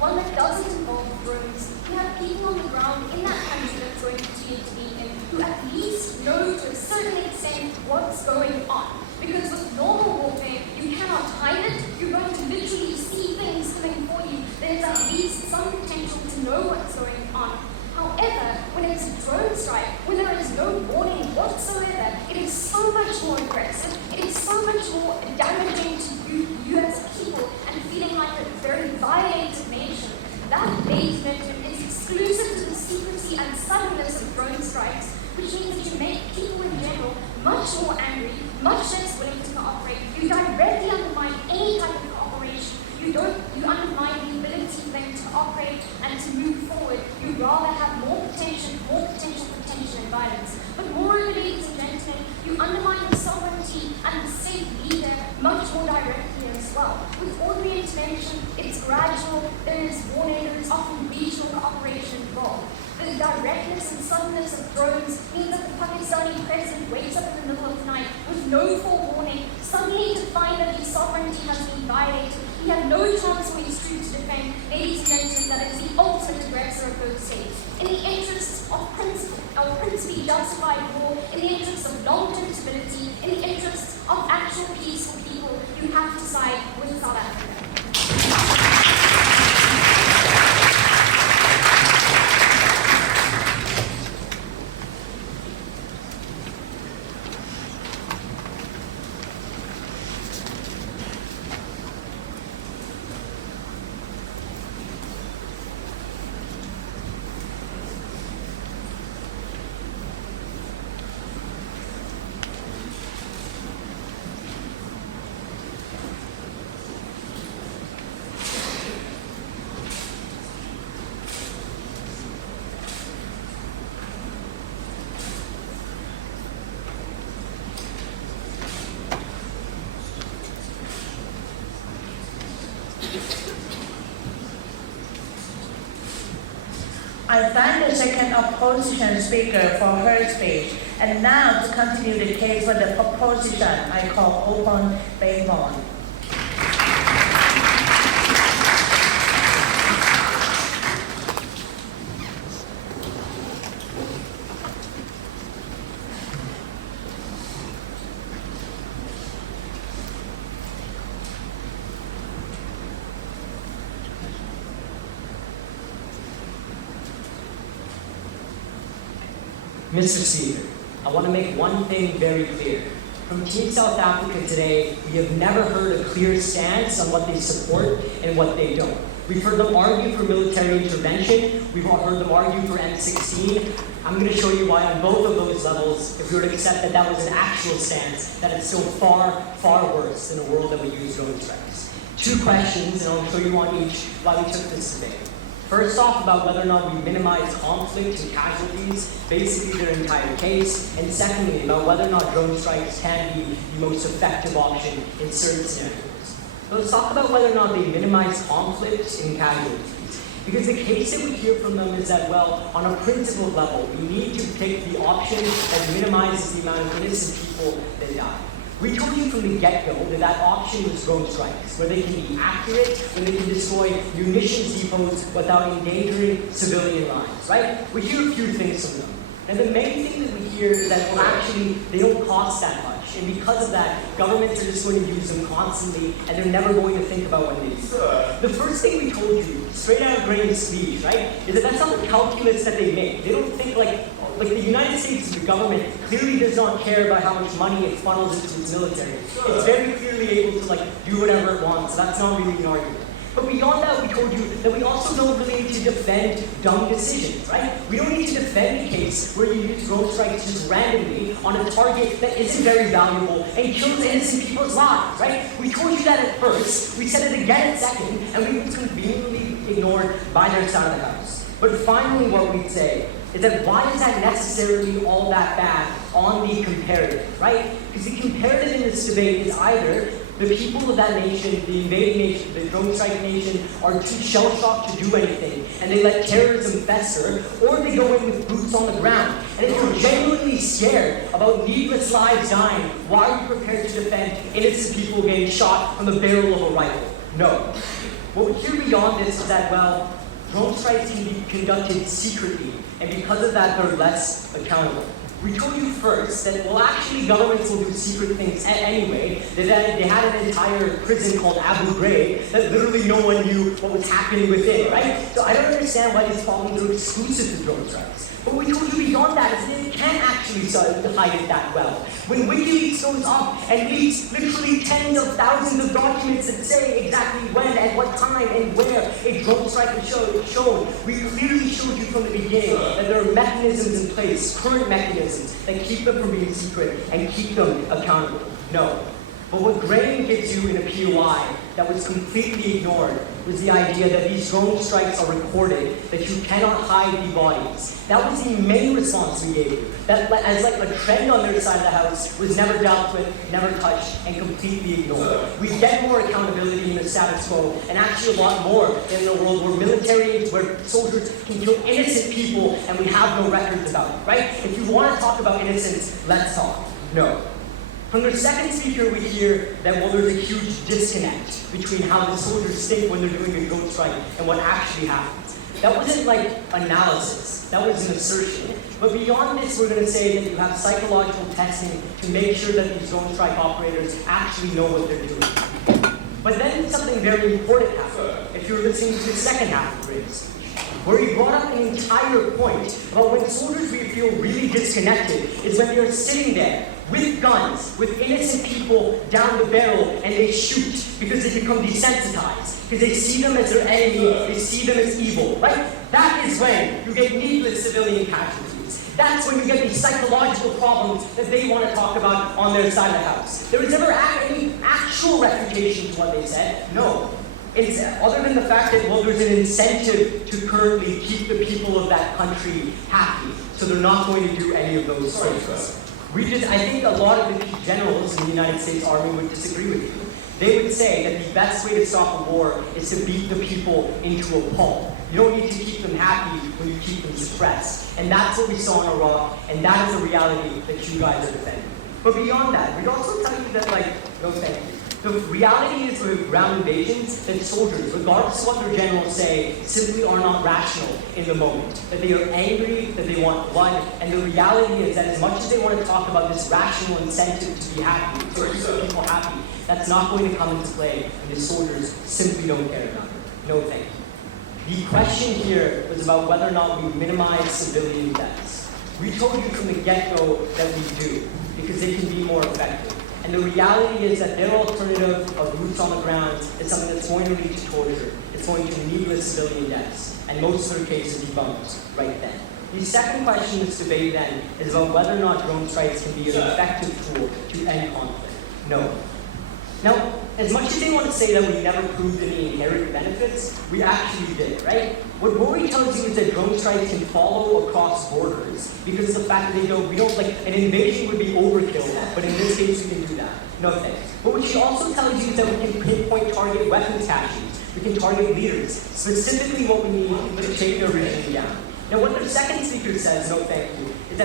one that doesn't involve drones, we have people on the ground in that country that's going to intervene in who at least know to a certain extent what's going on. Because with normal warfare, you cannot hide it. You're going to literally see things coming for you. There's at least some potential to know what's going on. However, when it's a drone strike, when there is no warning whatsoever, it is so much more aggressive. It is so much more damaging to you as people and feeling like a very violated nation. That, ladies and gentlemen, is exclusive to the secrecy and suddenness of drone strikes, which means that you make people in general much more angry, much less willing to cooperate. You directly undermine any type of cooperation. You undermine the ability for them to operate and to move forward. You rather have more potential for tension and violence. But moreover, ladies and gentlemen, you undermine the sovereignty and the state leader much more directly as well. With ordinary intervention, it's gradual, there is warning, there is often regional cooperation involved. The directness and suddenness of drones means that the Pakistani president wakes up in the middle of the night with no forewarning, suddenly to find that his sovereignty has been violated. He had no chance for his troops to defend. Ladies and gentlemen, that is the ultimate aggressor of both states. In the interests of principally justified war, in the interests of long-term stability, in the interests of actual peace for people, you have to side with South Africa. I thank the second opposition speaker for her speech. And now to continue the case for the proposition, I call upon Baymon. Mr. Speaker, I want to make one thing very clear. From Team South Africa today, we have never heard a clear stance on what they support and what they don't. We've heard them argue for military intervention. We've all heard them argue for M16. I'm going to show you why on both of those levels, if we were to accept that that was an actual stance, that it's still far, far worse than a world that would use drone strikes. Two questions, and I'll show you on each why we took this debate. First off, about whether or not we minimize conflict and casualties, basically their entire case. And secondly, about whether or not drone strikes can be the most effective option in certain scenarios. So let's talk about whether or not they minimize conflict and casualties. Because the case that we hear from them is that, well, on a principle level, we need to take the option that minimizes the amount of innocent people that die. We told you from the get-go that that option was drone strikes, where they can be accurate, where they can destroy munitions depots without endangering civilian lives, right? We hear a few things from them. And the main thing that we hear is that, well, actually, they don't cost that much. And because of that, governments are just going to use them constantly, and they're never going to think about when they use them. The first thing we told you, straight out of Graham's speech, right, is that that's not the calculus that they make. They don't think like the United States, the government clearly does not care about how much money it funnels into its military. It's very clearly able to do whatever it wants. So that's not really an argument. But beyond that, we told you that we also don't really need to defend dumb decisions, right? We don't need to defend a case where you use drone strikes just randomly on a target that isn't very valuable and kills innocent people's lives, right? We told you that at first, we said it again at second, and we were conveniently ignored by their side of the house. But finally, what we'd say is that why is that necessarily all that bad on the comparative, right? Because the comparative in this debate is either the people of that nation, the invading nation, the drone strike nation, are too shell-shocked to do anything, and they let terrorism fester, or they go in with boots on the ground. And if you're genuinely scared about needless lives dying, why are you prepared to defend innocent people getting shot from the barrel of a rifle? No. What we hear beyond this is that, well, drone strikes can be conducted secretly, and because of that, they're less accountable. We told you first that, well, actually governments will do secret things anyway. They had an entire prison called Abu Ghraib that literally no one knew what was happening within, right? So I don't understand why these problems are exclusive to drone strikes. But we told you beyond that is that it can actually hide it that well. When WikiLeaks goes up and leaks literally tens of thousands of documents that say exactly when, at what time, and where a drone strike was shown, we clearly showed you from the beginning that there are mechanisms in place, current mechanisms, that keep them from being secret and keep them accountable. No. But what Graham gives you in a POI that was completely ignored was the idea that these drone strikes are recorded, that you cannot hide the bodies. That was the main response we gave you. That as a trend on their side of the house was never dealt with, never touched, and completely ignored. We get more accountability in the status quo, and actually a lot more in a world where soldiers can kill innocent people and we have no records about it, right? If you want to talk about innocence, let's talk. No. From the second speaker, we hear that, well, there's a huge disconnect between how the soldiers think when they're doing a drone strike and what actually happens. That wasn't analysis, that was an assertion. But beyond this, we're going to say that you have psychological testing to make sure that these drone strike operators actually know what they're doing. But then something very important happened, if you're listening to the second half of Graham's speech, where he brought up an entire point about when soldiers feel really disconnected is when they're sitting there with guns, with innocent people down the barrel, and they shoot because they become desensitized, because they see them as their enemy, they see them as evil, right? That is when you get needless civilian casualties. That's when you get these psychological problems that they want to talk about on their side of the house. There was never any actual refutation to what they said. No. It's other than the fact that, well, there's an incentive to currently keep the people of that country happy, so they're not going to do any of those things. I think a lot of the generals in the United States Army would disagree with you. They would say that the best way to stop a war is to beat the people into a pulp. You don't need to keep them happy when you keep them suppressed. And that's what we saw in Iraq, and that is the reality that you guys are defending. But beyond that, we'd also tell you that, no thank you. The reality is with ground invasions that soldiers, regardless of what their generals say, simply are not rational in the moment. That they are angry, that they want blood, and the reality is that as much as they want to talk about this rational incentive to be happy, to keep people happy, that's not going to come into play when the soldiers simply don't care about it. No thank you. The question here was about whether or not we minimize civilian deaths. We told you from the get-go that we do, because they can be more effective. And the reality is that their alternative of boots on the ground is something that's going to lead to torture. It's going to needless civilian deaths. And most of their cases debunked right then. The second question in this debate then is about whether or not drone strikes can be an effective tool to end conflict. No. Now, as much as they want to say that we never proved any inherent benefits, we actually did, right? What Rory tells you is that drone strikes can follow across borders because of the fact that we don't like, an invasion would be overkill, but in this case we can do that. No thanks. But what she also tells you is that we can pinpoint target weapons caches. We can target leaders, specifically what we need to take their regime down. Now, what the second speaker says, no thank you, is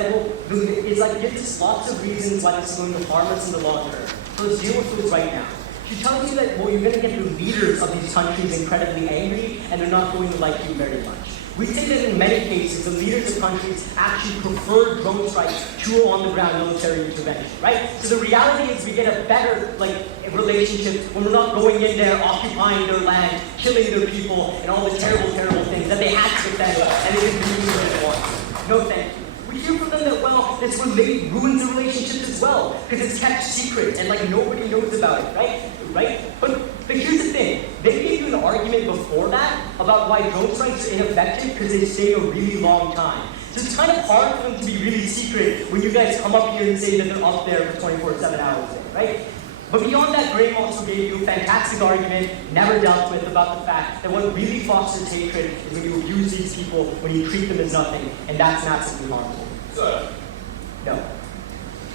that gives us lots of reasons why this is going to harm us in the long term. So let's deal with those right now. She tells you that, you're going to get the leaders of these countries incredibly angry, and they're not going to like you very much. We say that in many cases, the leaders of countries actually prefer drone strikes to on-the-ground military intervention, right? So the reality is we get a better relationship when we're not going in there, occupying their land, killing their people, and all the terrible, terrible things that they had to defend, and they can do what they want. No thank you. We hear from them that, this ruins the relationship as well, because it's kept secret, and nobody knows about it, right? But here's the thing, they gave you an argument before that about why drone strikes are ineffective because they stay a really long time. So it's kind of hard for them to be really secret when you guys come up here and say that they're up there for 24/7 hours, right? But beyond that, Graham also gave you a fantastic argument, never dealt with, about the fact that what really fosters hatred is when you abuse these people, when you treat them as nothing, and that's massively harmful. Sir. No.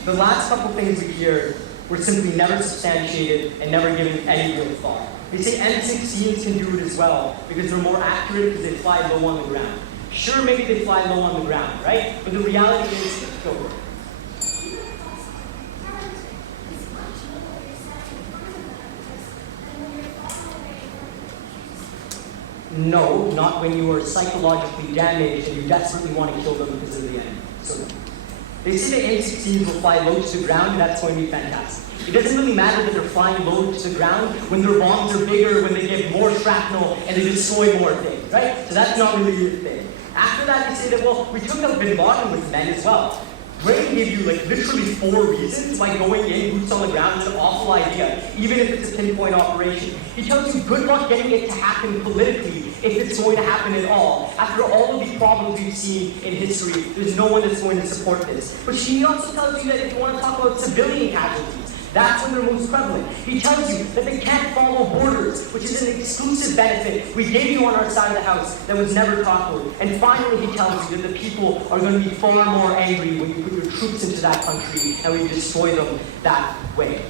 The last couple things we hear were simply never substantiated and never given any real thought. They say M16s can do it as well because they're more accurate because they fly low on the ground. Sure, maybe they fly low on the ground, right? But the reality is, go for it. No, not when you are psychologically damaged and you desperately want to kill them because of the enemy. So no. They say that M16s will fly low to the ground, and that's going to be fantastic. It doesn't really matter that they're flying low to the ground when their bombs are bigger, when they get more shrapnel, and they destroy more things, right? So that's not really a thing. After that, they say that, we took out Bin Laden with men as well. Ray gave you literally 4 reasons why going in, boots on the ground, is an awful idea, even if it's a pinpoint operation. He tells you good luck getting it to happen politically, if it's going to happen at all. After all of these problems we've seen in history, there's no one that's going to support this. But she also tells you that if you want to talk about civilian casualties, that's when they're most prevalent. He tells you that they can't follow borders, which is an exclusive benefit we gave you on our side of the house that was never talked about. And finally, he tells you that the people are going to be far more angry when you put your troops into that country and we destroy them that way.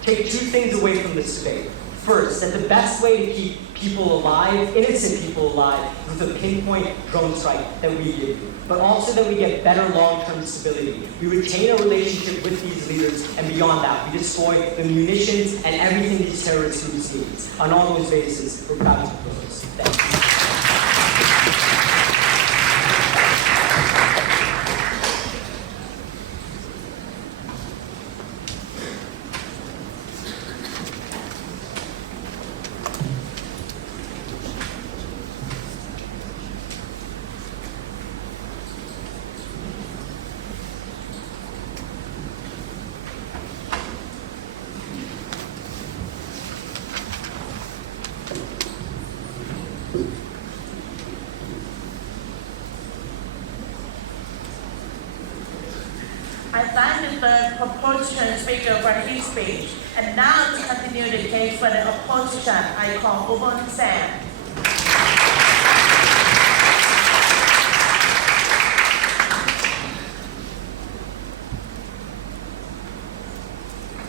Take 2 things away from this debate. First, that the best way to keep people alive, innocent people alive, is with a pinpoint drone strike that we give you. But also that we get better long-term stability. We retain a relationship with these leaders, and beyond that, we destroy the munitions and everything these terrorist groups need. On all those bases, we're proud to propose. Thank you. I thank the third proposition speaker for his speech. And now to continue the case for the opposition, I call Ubon Sam.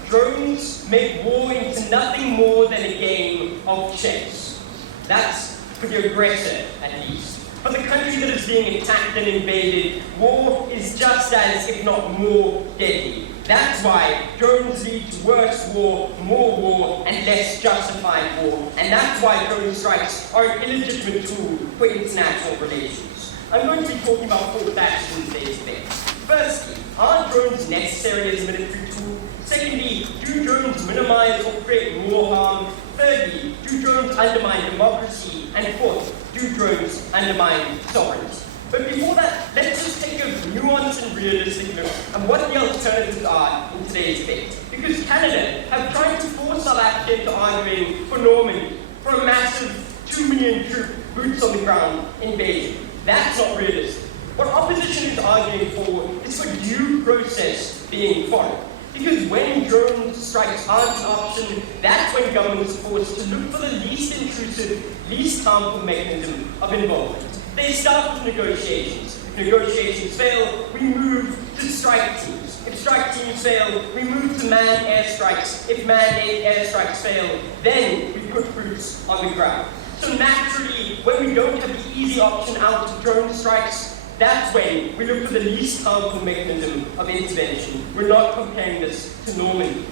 Drones make war into nothing more than a game of chess. That's for the aggressor, at least. For the country that is being attacked and invaded, war is just as, if not more, deadly. That's why drones lead to worse war, more war, and less justified war. And that's why drone strikes are an illegitimate tool for international relations. I'm going to be talking about 4 factors in today's debate. Firstly, are drones necessary as a military tool? Secondly, do drones minimize or create more harm? Thirdly, do drones undermine democracy? And fourth, do drones undermine sovereignty? But before that, let's just take a nuanced and realistic look at what the alternatives are in today's debate. Because Canada have tried to force South Africa into arguing for Normandy, for a massive 2 million troop boots on the ground invasion. That's not realistic. What opposition is arguing for is for due process being followed. Because when drone strikes aren't an option, that's when governments are forced to look for the least intrusive, least harmful mechanism of involvement. They start with negotiations. If negotiations fail, we move to strike teams. If strike teams fail, we move to manned airstrikes. If manned airstrikes fail, then we put troops on the ground. So naturally, when we don't have the easy option out of drone strikes, that's when we look for the least harmful mechanism of intervention. We're not comparing this to Normandy.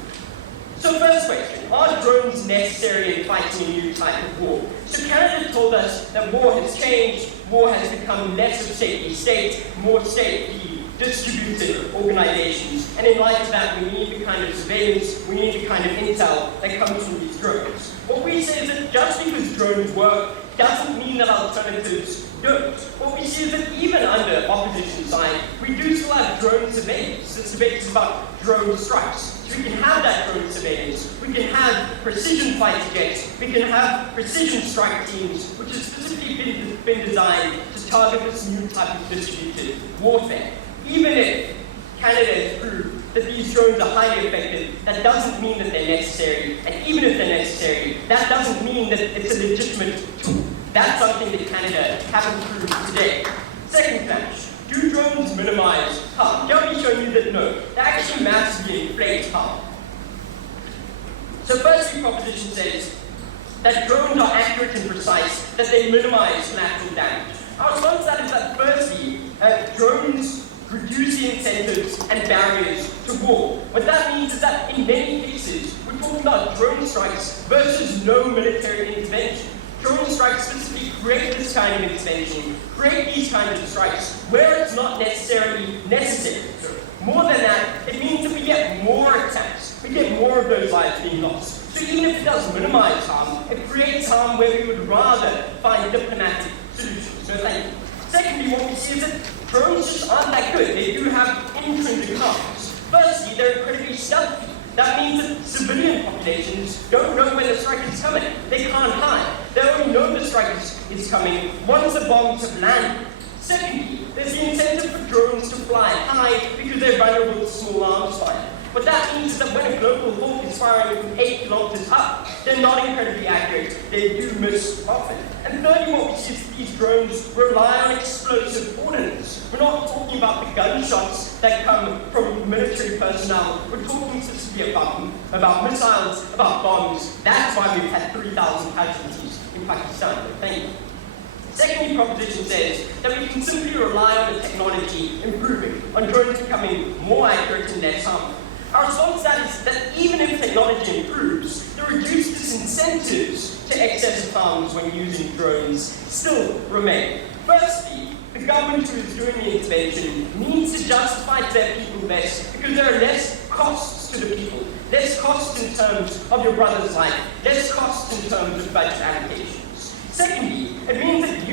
So first question, are drones necessary in fighting a new type of war? So Canada told us that war has changed, war has become less of state-to-state, more state distributed organizations, and in light of that, we need the kind of surveillance, we need the kind of intel that comes from these drones. What we say is that just because drones work doesn't mean that alternatives don't. What we see is that even under opposition side, we do still have drone surveillance. The surveillance is about drone strikes. So we can have that drone surveillance, we can have precision fighter jets, we can have precision strike teams, which has specifically been designed to target this new type of distributed warfare. Even if Canada has proved that these drones are highly effective, that doesn't mean that they're necessary. And even if they're necessary, that doesn't mean that it's a legitimate tool. That's something that Canada haven't proved today. Second flash, do drones minimize harm? Jeremy showed you that no, they actually massively inflate harm. So firstly, proposition says that drones are accurate and precise, that they minimize collateral damage. Our response to that is that firstly, drones reduce the incentives and barriers to war. What that means is that in many cases, we're talking about drone strikes versus no military intervention. Drone strikes specifically create this kind of intervention, create these kinds of strikes where it's not necessarily necessary. More than that, it means that we get more attacks. We get more of those lives being lost. So even if it does minimize harm, it creates harm where we would rather find diplomatic solutions. So thank you. Secondly, what we see is that drones just aren't that good. They do have intrinsic harms. Firstly, they're incredibly stealthy. That means that civilian populations don't know when the strike is coming. They can't hide. They only know the strike is coming once the bombs have landed. Secondly, there's the incentive for drones to fly high because they're vulnerable to small arms fire. What that means is that when a global hawk is firing from 8 kilometers up, they're not incredibly accurate. They do miss often. And thirdly, what we see is that these drones rely on explosive ordnance. We're not talking about the gunshots that come from military personnel. We're talking specifically about missiles, about bombs. That's why we've had 3,000 casualties in Pakistan. Thank you. Secondly, proposition says that we can simply rely on the technology improving, on drones becoming more accurate and less harmful. Our response to that is that even if technology improves, the reduced disincentives to excessive harms when using drones still remain. Firstly, the government who is doing the intervention needs to justify to their people less because there are less costs to the people. Less costs in terms of your brother's life, less costs in terms of budget allocations. Secondly, it means that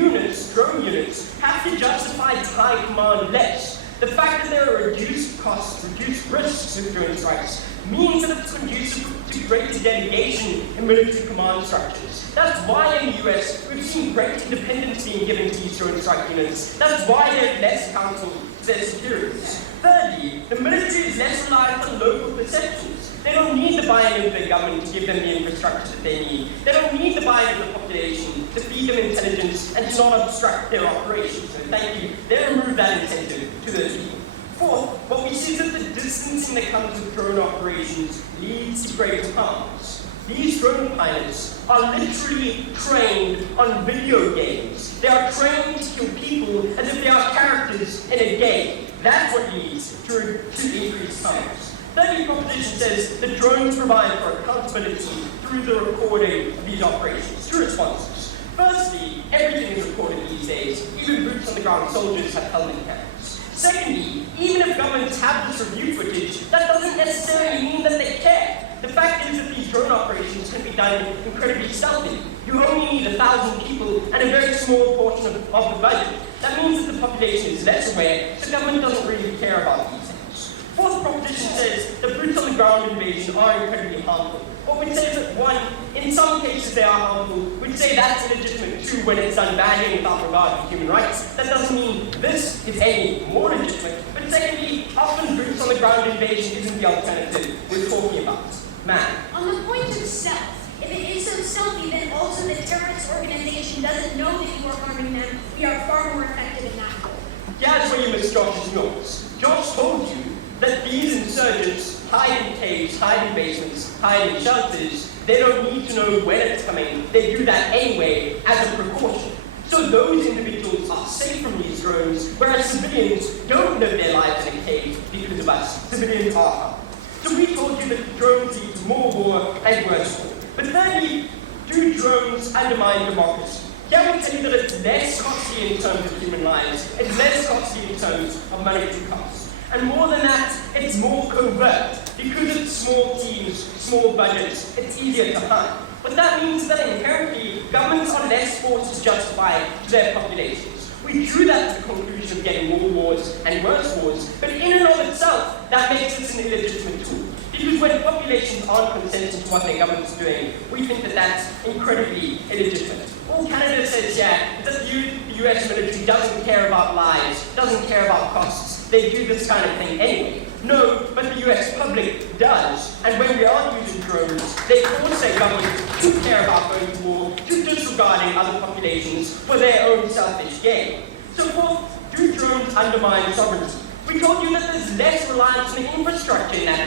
drone units, have to justify to high command less. The fact that there are reduced costs, reduced risks with drone strikes, means that it's conducive to greater delegation in military command structures. That's why in the US, we've seen great independence being given to these drone strike units. That's why they're less accountable to their superiors. Thirdly, the military is less reliant on local perceptions. They don't need the buy-in of the government to give them the infrastructure that they need. They don't need the buy-in of the population to feed them intelligence and to not obstruct their operations. So thank you. They remove that incentive to those people. Fourth, what we see is that the distancing that comes with drone operations leads to greater harms. These drone pilots are literally trained on video games. They are trained to kill people as if they are characters in a game. That's what leads to increased harms. Thirdly, proposition says that drones provide for accountability through the recording of these operations. Two responses. Firstly, everything is recorded these days. Even boots on the ground soldiers have helmet cameras. Secondly, even if governments have this review footage, that doesn't necessarily mean that they care. The fact is that these drone operations can be done incredibly stealthily. You only need 1,000 people and a very small portion of the budget. That means that the population is less aware, so government doesn't really care about these things. Fourth proposition says that boots on the ground invasion are incredibly harmful. What we'd say is that one, in some cases they are harmful. We'd say that's illegitimate too when it's done badly and without regard to human rights. That doesn't mean this is any more legitimate. But secondly, often boots on the ground invasion isn't the alternative we're talking about. Man. On the point of stealth, if it is so stealthy, then also the terrorist organization doesn't know that you are harming them. We are far more effective in that goal. Here's where you miss Josh's notes. Josh told you that these insurgents hide in caves, hide in basements, hide in shelters. They don't need to know when it's coming. They do that anyway as a precaution. So those individuals are safe from these drones, whereas civilians don't live their lives in a cave because of us. Civilians are. So we told you that drones lead to more war and worse war. But thirdly, do drones undermine democracy? Here we tell you that it's less costly in terms of human lives, it's less costly in terms of monetary costs. And more than that, it's more covert. Because it's small teams, small budgets, it's easier to hunt. But that means that inherently, governments are less forced to justify to their populations. We drew that to the conclusion of getting more wars and worse wars, but in and of itself, that makes it an illegitimate tool. Because when populations aren't consenting to what their government's doing, we think that that's incredibly illegitimate. All Canada says, yeah, that the US military doesn't care about lives, doesn't care about costs. They do this kind of thing anyway. No, but the US public does. And when we are using drones, they force their government to care about going to war, to disregarding other populations for their own selfish gain. So fourth, do drones undermine sovereignty? We told you that there's less reliance on the infrastructure in that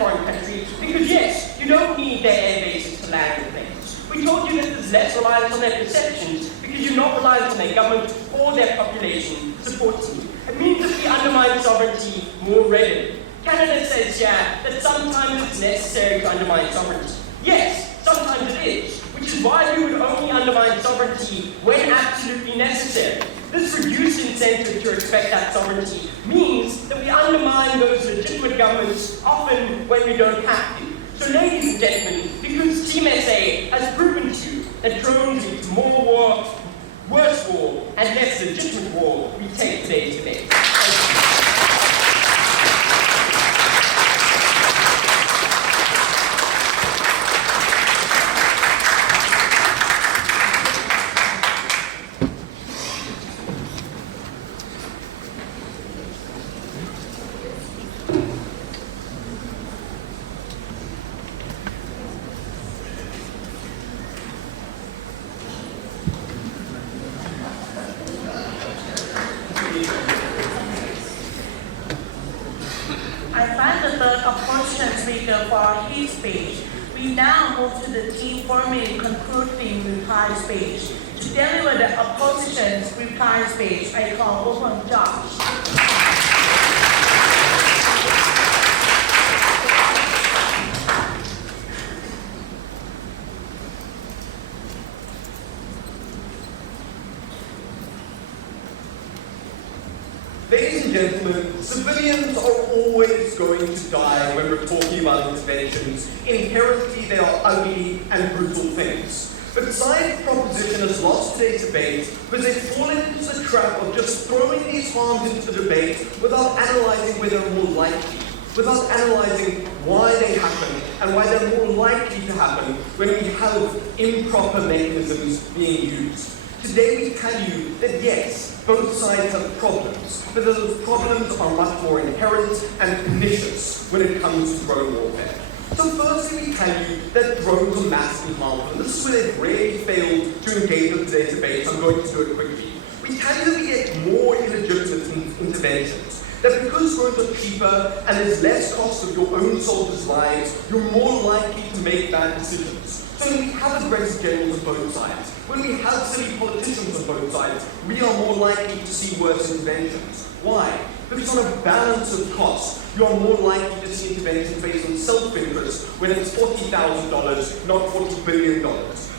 foreign country, because yes, you don't need their air bases to land the planes. We told you that there's less reliance on their perceptions, because you're not reliant on their government or their population supporting you. It means that we undermine sovereignty more readily. Canada says, yeah, that sometimes it's necessary to undermine sovereignty. Yes, sometimes it is, which is why we would only undermine sovereignty when absolutely necessary. This reduced incentive to respect that sovereignty means that we undermine those legitimate governments often when we don't have to. So ladies and gentlemen, because Team SA has proven to you that drones lead to more war, worse war, and less legitimate war, we take today's debate. I thank the third opposition speaker for his speech. We now move to the team formally concluding reply speech. To deliver the opposition's reply speech, I call upon Josh. Ladies and gentlemen, civilians are always going to die when we're talking about interventions. Inherently, they are ugly and brutal things. But science proposition has lost today's debate because they've fallen into the trap of just throwing these harms into the debate without analysing whether they're more likely, without analysing why they happen and why they're more likely to happen when we have improper mechanisms being used. Today we tell you that yes, both sides have problems, but those problems are much more inherent and pernicious when it comes to drone warfare. So firstly, we tell you that drones are massively harmful, and this is where they've really failed to engage in today's debate, so I'm going to do it quickly. We tell you that we get more illegitimate interventions, that because drones are cheaper and there's less cost of your own soldiers' lives, you're more likely to make bad decisions. So when we have aggressive generals on both sides, when we have silly politicians on both sides, we are more likely to see worse interventions. Why? Because on a balance of cost, you are more likely to see interventions based on self-interest when it's $40,000, not $40 billion.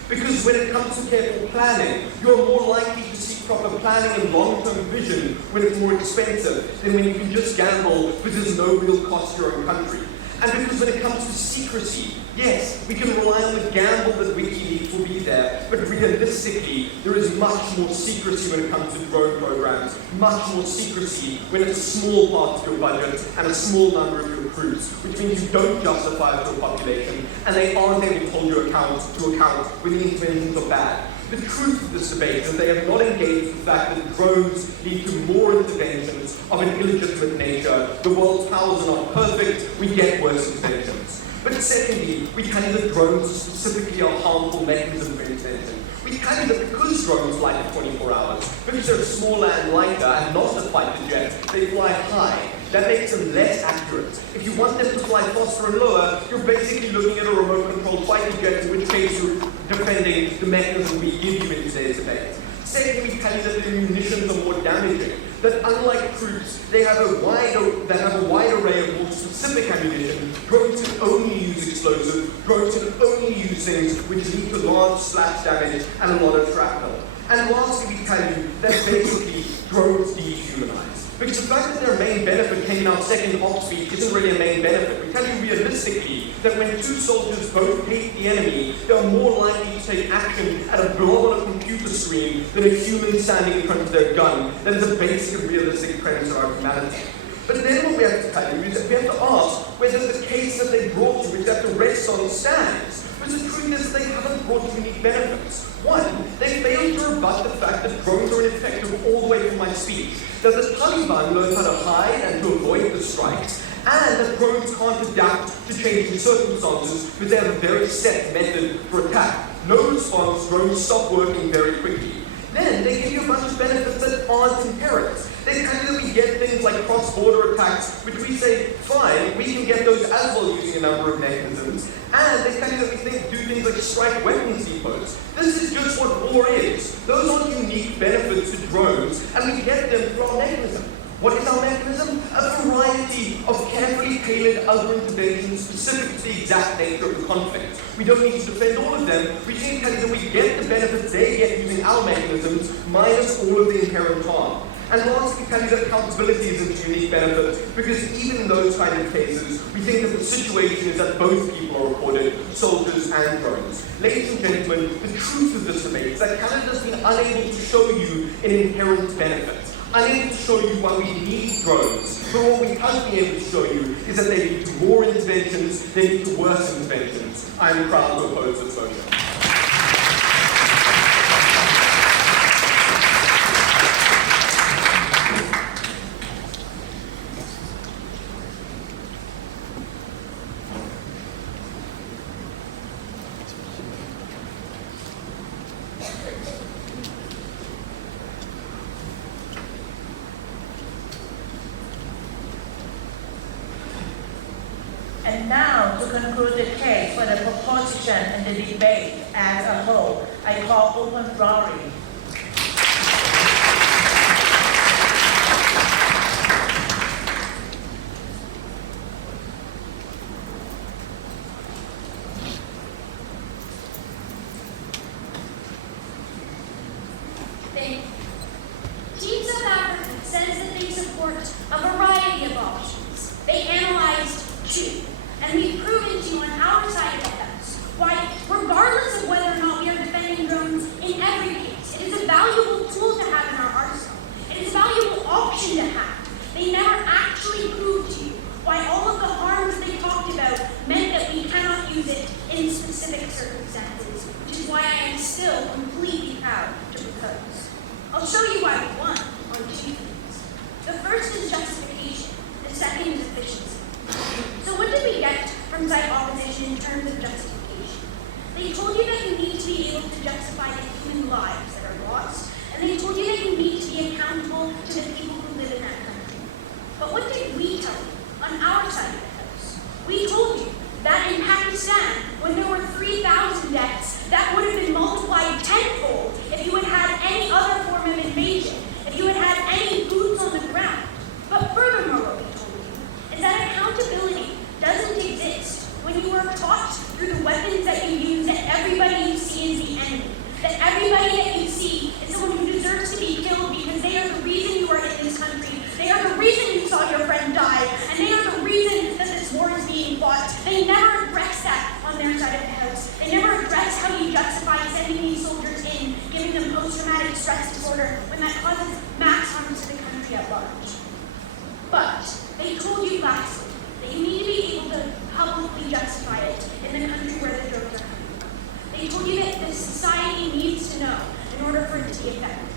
Because when it comes to careful planning, you're more likely to see proper planning and long-term vision when it's more expensive than when you can just gamble because there's no real cost to your own country. And because when it comes to secrecy, yes, we can rely on the gamble that WikiLeaks will be there, but realistically, there is much more secrecy when it comes to drone programs, much more secrecy when it's a small part of your budget and a small number of your crews, which means you don't justify it to a population, and they aren't able to hold you to account when the interventions are bad. The truth of this debate is that they have not engaged the fact that drones lead to more interventions of an illegitimate nature. The world's powers are not perfect, we get worse interventions. But secondly, we tell you that drones specifically are harmful mechanisms for intervention. We tell you that because drones fly for 24 hours, because they're smaller and lighter and not a fighter jet, they fly high. That makes them less accurate. If you want them to fly faster and lower, you're basically looking at a remote-controlled fighter jet, in which case you're defending the mechanism we give you in today's debate. Secondly, we tell you that the munitions are more damaging. That unlike troops, they have a wide array of more specific ammunition. Drones can only use explosives. Drones can only use things which lead to large splash damage and a lot of shrapnel. And lastly, we tell you that basically drones dehumanize. Because the fact that their main benefit came in our second op speech isn't really a main benefit. We tell you realistically that when two soldiers both hate the enemy, they are more likely to take action at a blob on a computer screen than a human standing in front of their gun. That is a basic and realistic premise of our humanity. But then what we have to tell you is that we have to ask whether the case that they brought you, which they have to rest on, stands. Because the truth is that they haven't brought unique benefits. One, they failed to rebut the fact that drones are ineffective all the way from my speech. That the Taliban learned how to hide and to avoid the strikes, and that drones can't adapt to changing circumstances because they have a very set method for attack. No response, drones stop working very quickly. Then they give you a bunch of benefits that aren't inherent. They tell you that we get things like cross-border attacks, which we say, fine, we can get those as well using a number of mechanisms. And they tell you that we do things like strike weapons depots. This is just what war is. Those aren't unique benefits to drones, and we get them through our mechanism. What is our mechanism? A variety of carefully tailored other interventions specific to the exact nature of the conflict. We don't need to defend all of them. We just need to tell you that we get the benefits they get using our mechanisms, minus all of the inherent harm. And lastly, we tell you that accountability isn't a unique benefit, because even in those kind of cases, we think that the situation is that both people are reported, soldiers and drones. Ladies and gentlemen, the truth of this debate is that Canada's been unable to show you an inherent benefit, unable to show you why we need drones. But what we have been able to show you is that they lead to more interventions, they lead to worse interventions. I am proud to oppose this motion. And now, to conclude the case for the proposition and the debate as a whole, I call open Rory. Team South Africa says that they support a variety of options. They analyzed two, and we've proven to you on our side of the house why, regardless of whether or not we are defending drones in every case, it is a valuable tool to have in our arsenal. It is a valuable option to have. They never actually proved to you why all of the harms they talked about meant that we cannot use it in specific circumstances, which is why I am still completely proud to propose. I'll show you why we won on two things. The first is justification. The second is efficiency. So what did we get from site opposition in terms of justification? They told you that you need to be able to justify the human lives that are lost, and they told you that you need to be accountable to the people who live in that country. But what did we tell you on our side of the house? We told you that in Pakistan, when there were 3,000 deaths, that would have been multiplied tenfold if you had had any other form of invasion, if you had had any boots on the ground. But furthermore, what we told you is that accountability doesn't exist when you are taught through the weapons that you use that everybody you see is the enemy, that everybody that you see is someone who deserves to be killed because they are the reason you are in this country, they are the reason you saw your friend die, and they are the reason that this war is being fought how you justify sending these soldiers in, giving them post-traumatic stress disorder, when that causes mass harm to the country at large. But they told you lastly that you need to be able to publicly justify it in the country where the drones are coming from. They told you that the society needs to know in order for it to be effective.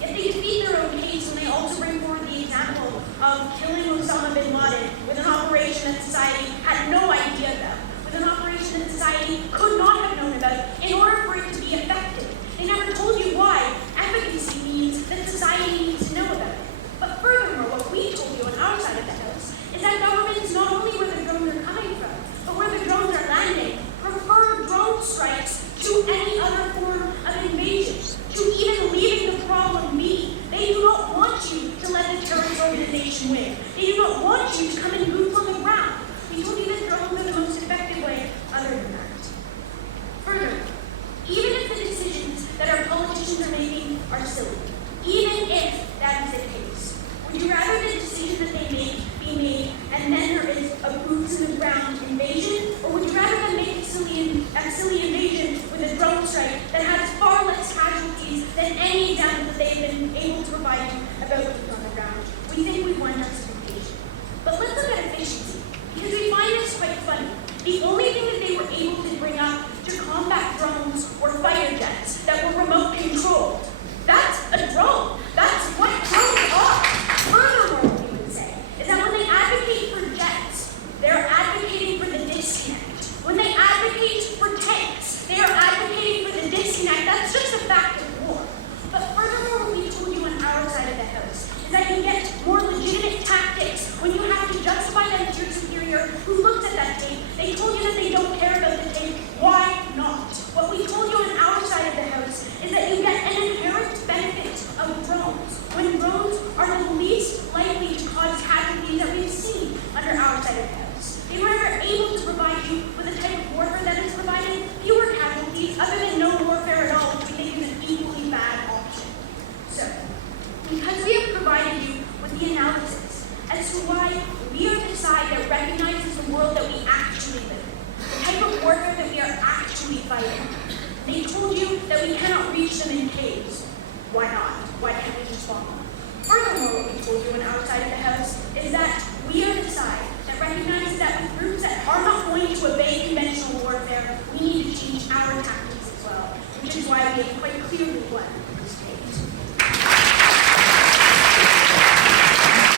Yet they defeat their own case when they also bring forward the example of killing Osama bin Laden with an operation that society had no idea about, with an operation that society could not have known about in order for it to be effective. They never told you why efficacy means that society needs to know about it. But furthermore, what we told you on our side of the house is that governments, not only where the drones are coming from, but where the drones are landing, prefer drone strikes to any other form of invasion, to even leaving the problem be. They do not want you to let the terrorist organization win. They do not want you to come in boots on the ground. We told you that drones are the most effective way other than that. Further, even if the decisions that our politicians are making are silly, even if that is the case, would you rather the decision that they make be made and then there is a boots on the ground invasion, or would you rather them make a silly invasion with a drone strike that has far less casualties than any example that they've been able to provide you about boots on the ground? We think we won justification. But let's look at efficiency, because we find this quite funny. The only thing that they were able to bring up to combat drones were fighter jets that were remote controlled. That's a drone. That's what drones are. Furthermore, what we would say is that when they advocate for jets, they're advocating for the disconnect. When they advocate for tanks, they are advocating for the disconnect. That's just a fact of war. But furthermore, what we told you on our side of the house is that you get more legitimate tactics when you have to justify them to your superior who looks at that tape. They told you that they don't care about the tape. Why not? What we told you on our side of the house is that you get